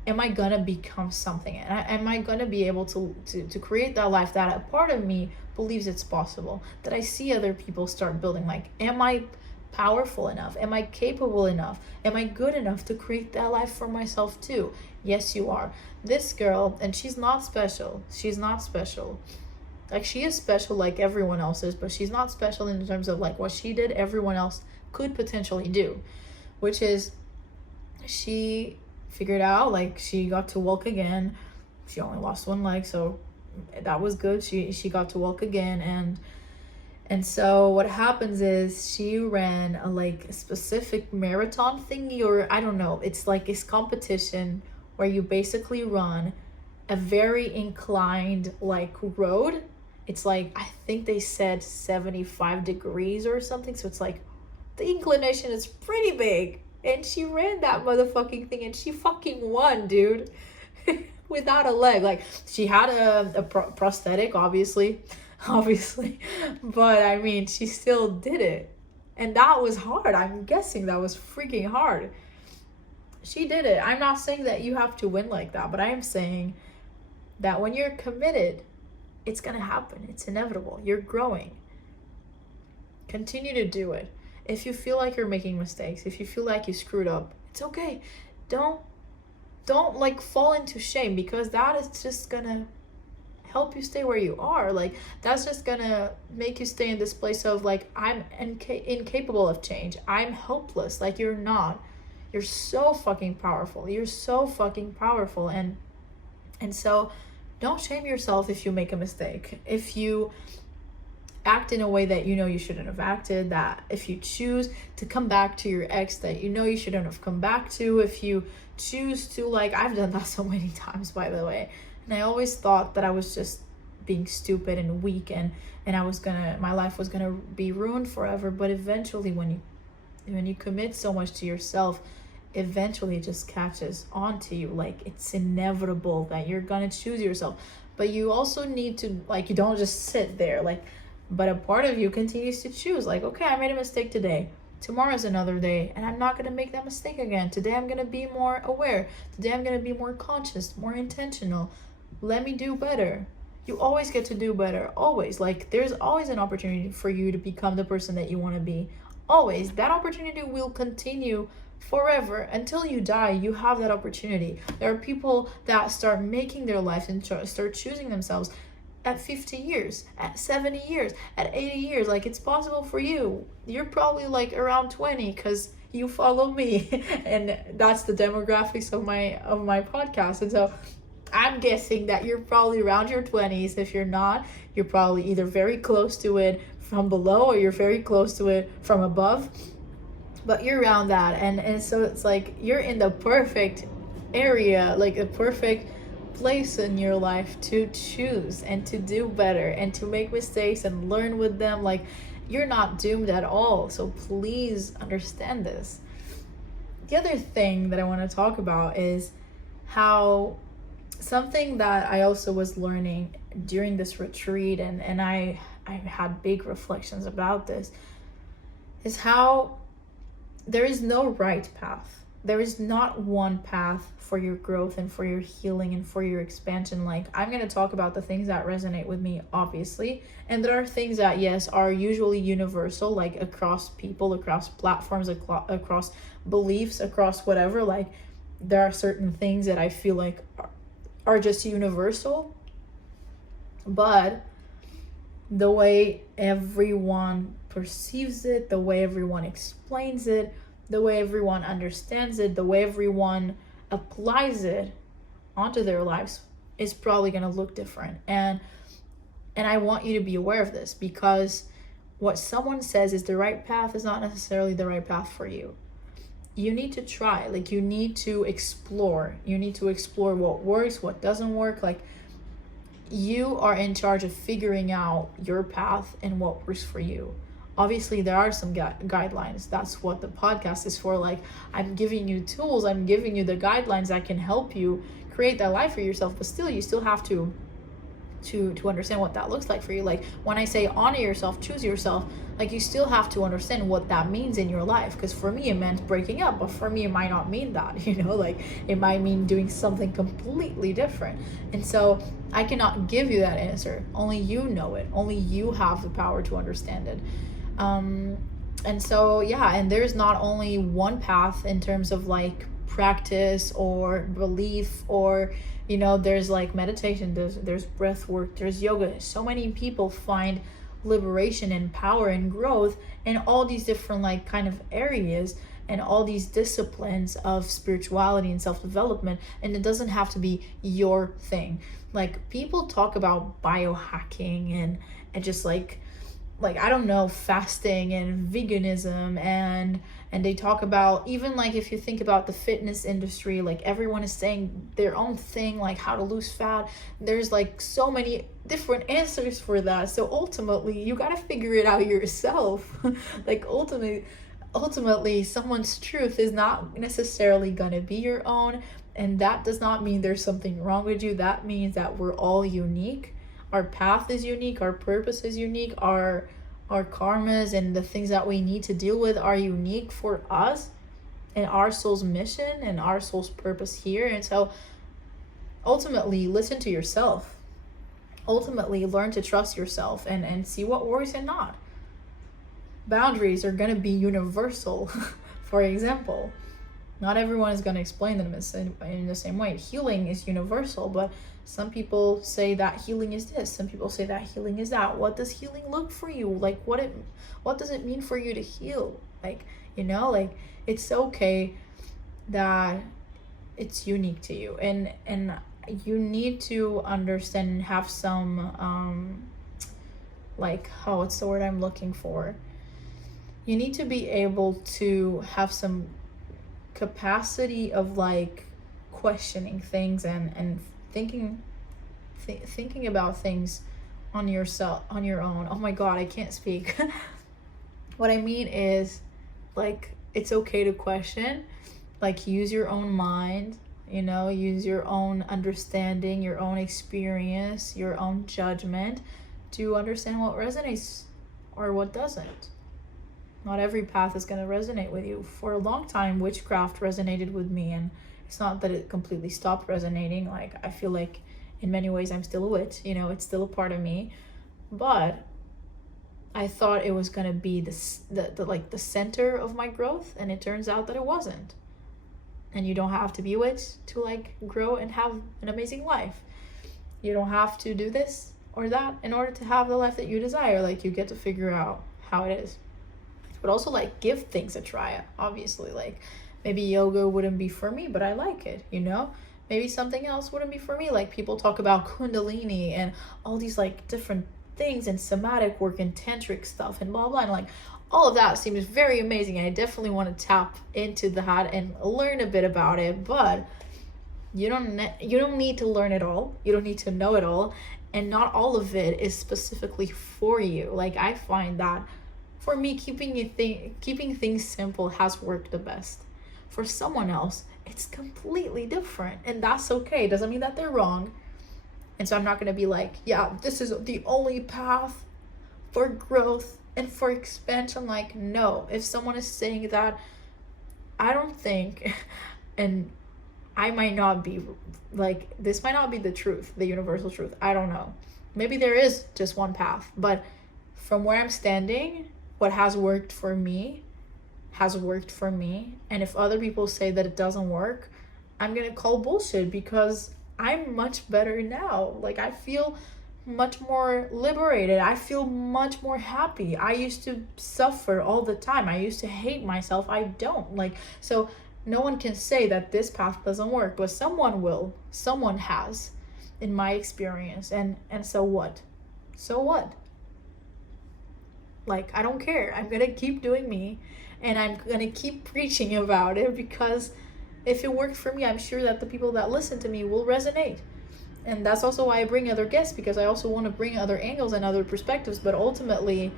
Am I gonna become something? And am I gonna be able to create that life that a part of me believes it's possible? That I see other people start building. Like, am I powerful enough? Am I capable enough? Am I good enough to create that life for myself too? Yes, you are. This girl, and she's not special. She's not special. Like, she is special like everyone else is, but she's not special in terms of like what she did, everyone else could potentially do, which is she figured out, like, she got to walk again. She only lost one leg, so that was good. She got to walk again, and so what happens is she ran a specific marathon thingy, or I don't know, it's like this competition where you basically run a very inclined like road. It's like, I think they said 75 degrees or something, so it's like the inclination is pretty big. And she ran that motherfucking thing and she fucking won, dude. Without a leg. Like, she had a prosthetic, obviously. But I mean, she still did it. And that was hard. I'm guessing that was freaking hard. She did it. I'm not saying that you have to win like that, but I am saying that when you're committed, it's gonna happen. It's inevitable. You're growing. Continue to do it. If you feel like you're making mistakes, if you feel like you screwed up, it's okay. Don't like fall into shame, because that is just gonna help you stay where you are. Like, that's just gonna make you stay in this place of like, I'm incapable of change. I'm helpless. Like, you're not. You're so fucking powerful. You're so fucking powerful. And so don't shame yourself if you make a mistake. If you act in a way that you know you shouldn't have acted, that if you choose to come back to your ex that you know you shouldn't have come back to, if you choose to, like, I've done that so many times, by the way, and I always thought that I was just being stupid and weak, and my life was gonna be ruined forever. But eventually, when you commit so much to yourself, eventually it just catches on to you. Like, it's inevitable that you're gonna choose yourself. But you also need to, like, you don't just sit there, like, but a part of you continues to choose, like, okay, I made a mistake today. Tomorrow's another day, and I'm not going to make that mistake again. Today I'm going to be more aware. Today I'm going to be more conscious, more intentional. Let me do better. You always get to do better, always. Like, there's always an opportunity for you to become the person that you want to be. Always. That opportunity will continue forever. Until you die, you have that opportunity. There are people that start making their life and start choosing themselves at 50 years, at 70 years, at 80 years. Like, it's possible for you. You're probably like around 20 because you follow me and that's the demographics of my podcast. And so I'm guessing that you're probably around your 20s. If you're not, you're probably either very close to it from below or you're very close to it from above. But you're around that. And so it's like you're in the perfect area, like a perfect place in your life to choose and to do better and to make mistakes and learn with them. Like, you're not doomed at all. So please understand this. The other thing that I want to talk about is how something that I also was learning during this retreat, and I had big reflections about this, is how there is no right path. There is not one path for your growth and for your healing and for your expansion. Like, I'm going to talk about the things that resonate with me, obviously. And there are things that, yes, are usually universal, like across people, across platforms, across beliefs, across whatever. Like, there are certain things that I feel like are just universal. But the way everyone perceives it, the way everyone explains it, the way everyone understands it, the way everyone applies it onto their lives is probably going to look different. And I want you to be aware of this, because what someone says is the right path is not necessarily the right path for you. You need to try. Like, you need to explore. You need to explore what works, what doesn't work. Like, you are in charge of figuring out your path and what works for you. Obviously, there are some guidelines. That's what the podcast is for. Like, I'm giving you tools. I'm giving you the guidelines that can help you create that life for yourself. But still, you still have to understand what that looks like for you. Like, when I say honor yourself, choose yourself, like, you still have to understand what that means in your life. Because for me, it meant breaking up. But for me, it might not mean that, like, it might mean doing something completely different. And so I cannot give you that answer. Only you know it. Only you have the power to understand it. And so, yeah, and there's not only one path in terms of like practice or belief, or there's like meditation, there's breath work, there's yoga. So many people find liberation and power and growth in all these different like kind of areas and all these disciplines of spirituality and self-development. And it doesn't have to be your thing. Like, people talk about biohacking and just like I don't know, fasting and veganism, and they talk about, even like if you think about the fitness industry, like everyone is saying their own thing, like how to lose fat. There's like so many different answers for that. So ultimately you got to figure it out yourself. Like, ultimately someone's truth is not necessarily going to be your own, and that does not mean there's something wrong with you. That means that we're all unique. Our path is unique, our purpose is unique, our karmas and the things that we need to deal with are unique for us and our soul's mission and our soul's purpose here. And so ultimately, listen to yourself. Ultimately, learn to trust yourself and see what works and not. Boundaries are going to be universal. For example, not everyone is going to explain them in the same way. Healing is universal, but some people say that healing is this. Some people say that healing is that. What does healing look for you? Like, what does it mean for you to heal? Like, like, it's okay that it's unique to you. And you need to understand and have some, what's the word I'm looking for? You need to be able to have some capacity of like questioning things and thinking about things on your own. Oh my god, I can't speak. What I mean is, like, it's okay to question. Like, use your own mind, use your own understanding, your own experience, your own judgment to understand what resonates or what doesn't. Not every path is going to resonate with you. For a long time, witchcraft resonated with me, and it's not that it completely stopped resonating. Like, I feel like in many ways I'm still a witch, it's still a part of me. But I thought it was going to be the center of my growth, and it turns out that it wasn't. And you don't have to be a witch to like grow and have an amazing life. You don't have to do this or that in order to have the life that you desire. Like, you get to figure out how it is. But also, like, give things a try, obviously. Like, maybe yoga wouldn't be for me, but I like it, you know? Maybe something else wouldn't be for me. Like, people talk about kundalini and all these, like, different things and somatic work and tantric stuff and blah, blah. And, like, all of that seems very amazing. I definitely want to tap into that and learn a bit about it. But you don't need to learn it all. You don't need to know it all. And not all of it is specifically for you. Like, I find that for me, keeping things simple has worked the best. For someone else, it's completely different, and that's okay. It doesn't mean that they're wrong. And so I'm not going to be like, yeah, this is the only path for growth and for expansion. Like, no. If someone is saying that, I don't think, and I might not be, like, this might not be the truth, the universal truth. I don't know. Maybe there is just one path, but from where I'm standing, what has worked for me has worked for me. And if other people say that it doesn't work, I'm gonna call bullshit, because I'm much better now. Like, I feel much more liberated. I feel much more happy. I used to suffer all the time. I used to hate myself. I don't. Like, so no one can say that this path doesn't work, but someone will. Someone has, in my experience. And so what? So what? Like, I don't care. I'm gonna keep doing me, and I'm gonna keep preaching about it, because if it worked for me, I'm sure that the people that listen to me will resonate. And that's also why I bring other guests, because I also want to bring other angles and other perspectives. But ultimately,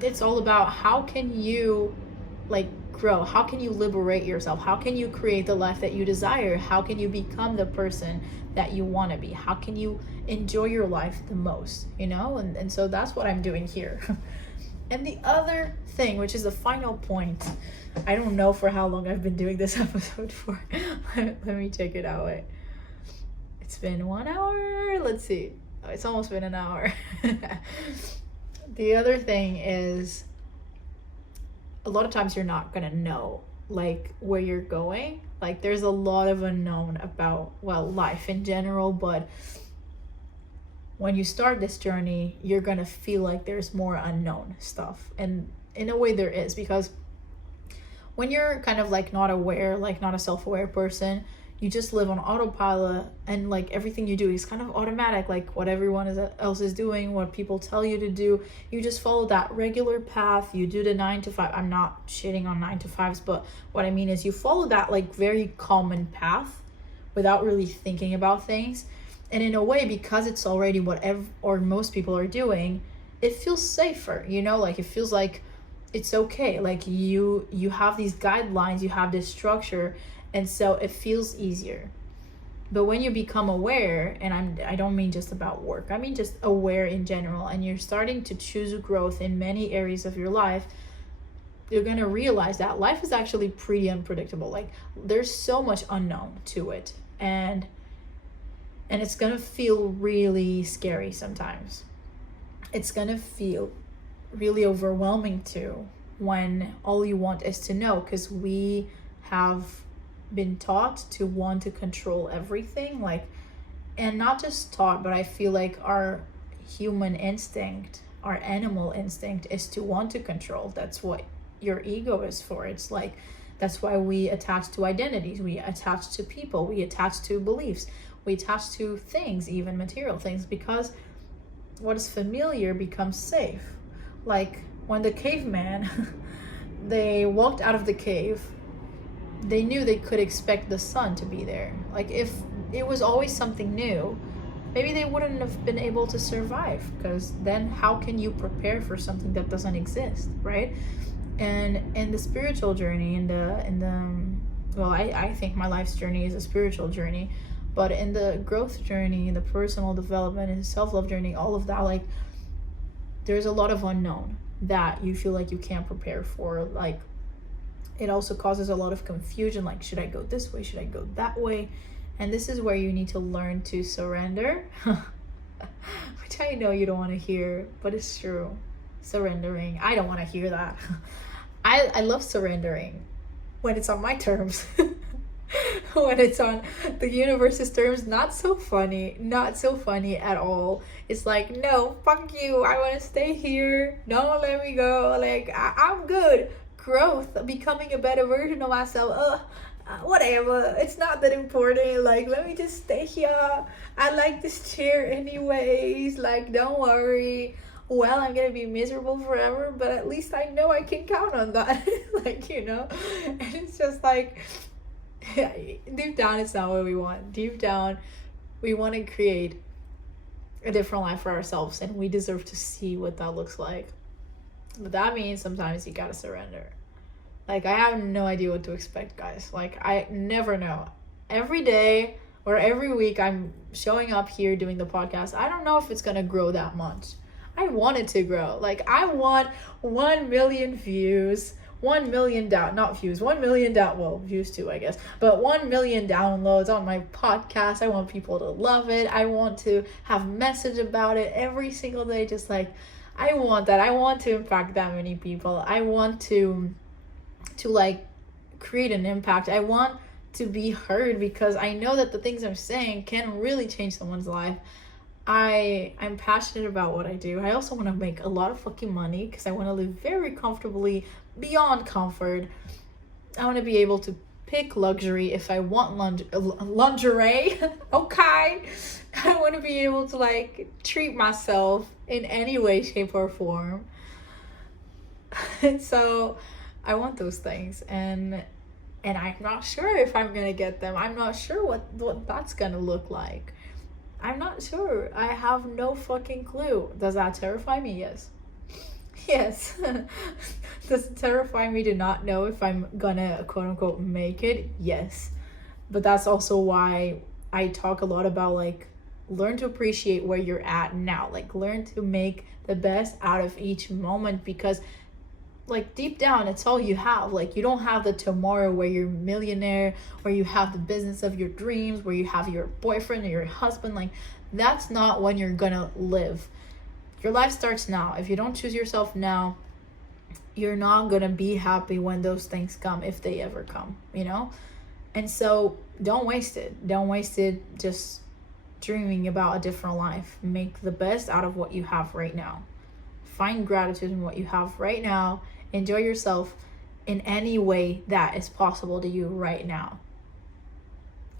it's all about how can you, like, grow? How can you liberate yourself? How can you create the life that you desire? How can you become the person that you want to be? How can you enjoy your life the most, you know? And so that's what I'm doing here. And the other thing, which is the final point, I don't know for how long I've been doing this episode for. Let me check it out. Wait. It's been 1 hour. Let's see. Oh, it's almost been an hour. The other thing is, a lot of times you're not gonna know, like, where you're going. Like, there's a lot of unknown about, well, life in general, but when you start this journey, you're gonna feel like there's more unknown stuff. And in a way there is, because when you're kind of like not aware, like not a self-aware person, you just live on autopilot, and like everything you do is kind of automatic, like what everyone else is doing, what people tell you to do. You just follow that regular path. You do the 9 to 5. I'm not shitting on 9 to 5s, but what I mean is you follow that like very common path without really thinking about things. And in a way, because it's already what most people are doing, it feels safer, you know? Like, it feels like it's okay. Like, you have these guidelines, you have this structure, and so it feels easier. But when you become aware, and I don't mean just about work, I mean just aware in general, and you're starting to choose growth in many areas of your life, you're going to realize that life is actually pretty unpredictable. Like, there's so much unknown to it. And it's going to feel really scary sometimes. It's going to feel really overwhelming too, when all you want is to know, because we have been taught to want to control everything. Like, and not just taught, but I feel like our human instinct, our animal instinct, is to want to control. That's what your ego is for. It's like, that's why we attach to identities, we attach to people, we attach to beliefs, we attach to things, even material things, because what is familiar becomes safe. Like, when the caveman they walked out of the cave, they knew they could expect the sun to be there. Like, if it was always something new, maybe they wouldn't have been able to survive, because then how can you prepare for something that doesn't exist, right? And in the spiritual journey, I think my life's journey is a spiritual journey, but in the growth journey, in the personal development and self-love journey, all of that, like, there's a lot of unknown that you feel like you can't prepare for. Like, it also causes a lot of confusion, like, should I go this way, should I go that way? And this is where you need to learn to surrender, which I know you don't want to hear, but it's true. Surrendering, I don't want to hear that. I love surrendering when it's on my terms. when it's on the universe's terms, not so funny, not so funny at all. It's like, no, fuck you, I want to stay here, don't let me go, like I'm good. Growth, becoming a better version of myself, whatever, it's not that important, like let me just stay here, I like this chair anyways, like don't worry, well, I'm gonna be miserable forever, but at least I know I can count on that. Like, and it's just like, deep down, it's not what we want. Deep down, we want to create a different life for ourselves, and we deserve to see what that looks like. But that means sometimes you gotta surrender. Like, I have no idea what to expect, guys. Like, I never know. Every day or every week, I'm showing up here doing the podcast. I don't know if it's gonna grow that much. I want it to grow. Like, I want 1 million views, 1 million not views, 1 million well, views too, I guess, but 1 million downloads on my podcast. I want people to love it. I want to have message about it every single day. Just like, I want that. I want to impact that many people. I want to like create an impact. I want to be heard because I know that the things I'm saying can really change someone's life. I'm passionate about what I do. I also want to make a lot of fucking money because I want to live very comfortably, beyond comfort. I want to be able to pick luxury if I want lingerie. Okay. I want to be able to like treat myself in any way, shape, or form. So I want those things, and I'm not sure if I'm gonna get them. I'm not sure what that's gonna look like. I'm not sure. I have no fucking clue. Does that terrify me? Yes. Yes. Does it terrify me to not know if I'm gonna quote unquote make it? Yes. But that's also why I talk a lot about like learn to appreciate where you're at now. Like learn to make the best out of each moment, because like deep down it's all you have. Like you don't have the tomorrow where you're a millionaire, where you have the business of your dreams, where you have your boyfriend or your husband. Like that's not when you're gonna live. Your life starts now. If you don't choose yourself now, you're not gonna be happy when those things come, if they ever come, and so don't waste it just dreaming about a different life. Make the best out of what you have right now. Find gratitude in what you have right now. Enjoy yourself in any way that is possible to you right now.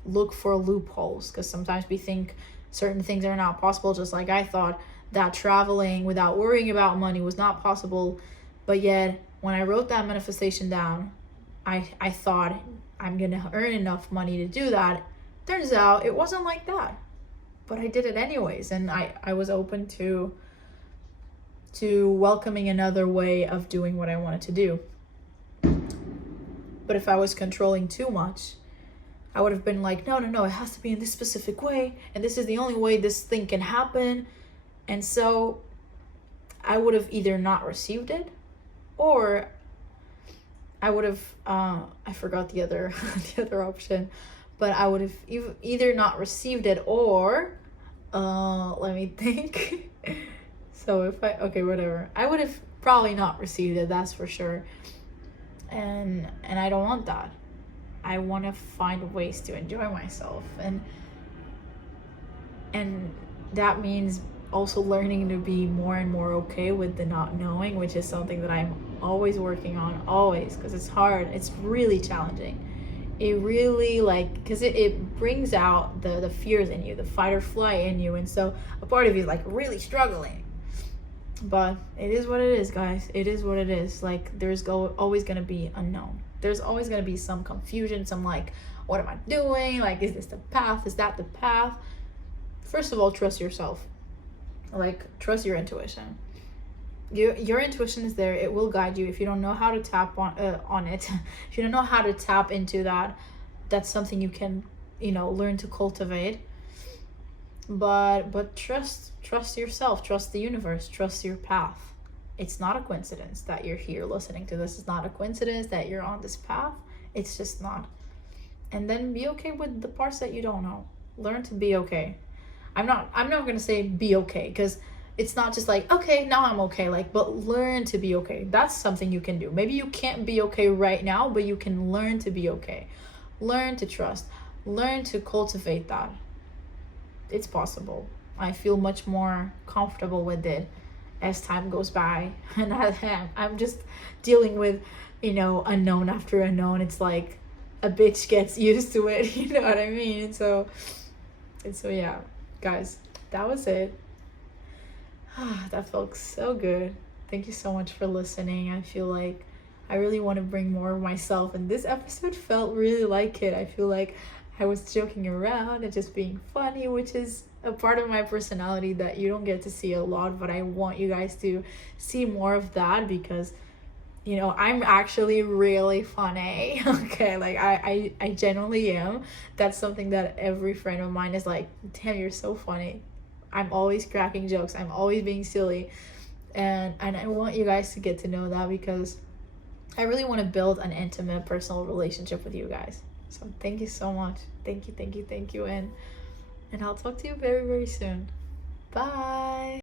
Look for loopholes, because sometimes we think certain things are not possible, just like I thought that traveling without worrying about money was not possible. But yet, when I wrote that manifestation down, I thought I'm going to earn enough money to do that. Turns out it wasn't like that. But I did it anyways, and I was open to welcoming another way of doing what I wanted to do. But if I was controlling too much, I would have been like, no, it has to be in this specific way, and this is the only way this thing can happen. And so I would have either not received it, or I would have I forgot the other the other option, but I would have either not received it, or let me think. So whatever. I would have probably not received it, that's for sure. And I don't want that. I want to find ways to enjoy myself, and that means also learning to be more and more okay with the not knowing, which is something that I'm always working on, always, because it's hard. It's really challenging. It really because it brings out the fears in you, the fight or flight in you, and so a part of you is like really struggling. But it is what it is, guys. It is what it is. Like there's always gonna be unknown. There's always gonna be some confusion, some like, what am I doing? Like, is this the path? Is that the path? First of all, trust yourself. Like, trust your intuition. Your intuition is there. It will guide you. If you don't know how to tap on it, if you don't know how to tap into that, that's something you can, learn to cultivate. But trust yourself, trust the universe, trust your path. It's not a coincidence that you're here listening to this. It's not a coincidence that you're on this path. It's just not. And then be okay with the parts that you don't know. Learn to be okay. I'm not gonna say be okay, because it's not just like, okay, now I'm okay, but learn to be okay. That's something you can do. Maybe you can't be okay right now, but you can learn to be okay. Learn to trust. Learn to cultivate that. It's possible. I feel much more comfortable with it as time goes by. And I'm just dealing with, unknown after unknown. It's like a bitch gets used to it. You know what I mean? And so yeah, guys, that was it. That felt so good. Thank you so much for listening. I feel like I really want to bring more of myself, and this episode felt really like it. I feel like I was joking around and just being funny, which is a part of my personality that you don't get to see a lot, but I want you guys to see more of that because I'm actually really funny. Okay, like I genuinely am. That's something that every friend of mine is like, damn, you're so funny. I'm always cracking jokes. I'm always being silly. And I want you guys to get to know that because I really want to build an intimate personal relationship with you guys. So thank you so much. Thank you. And I'll talk to you very, very soon. Bye.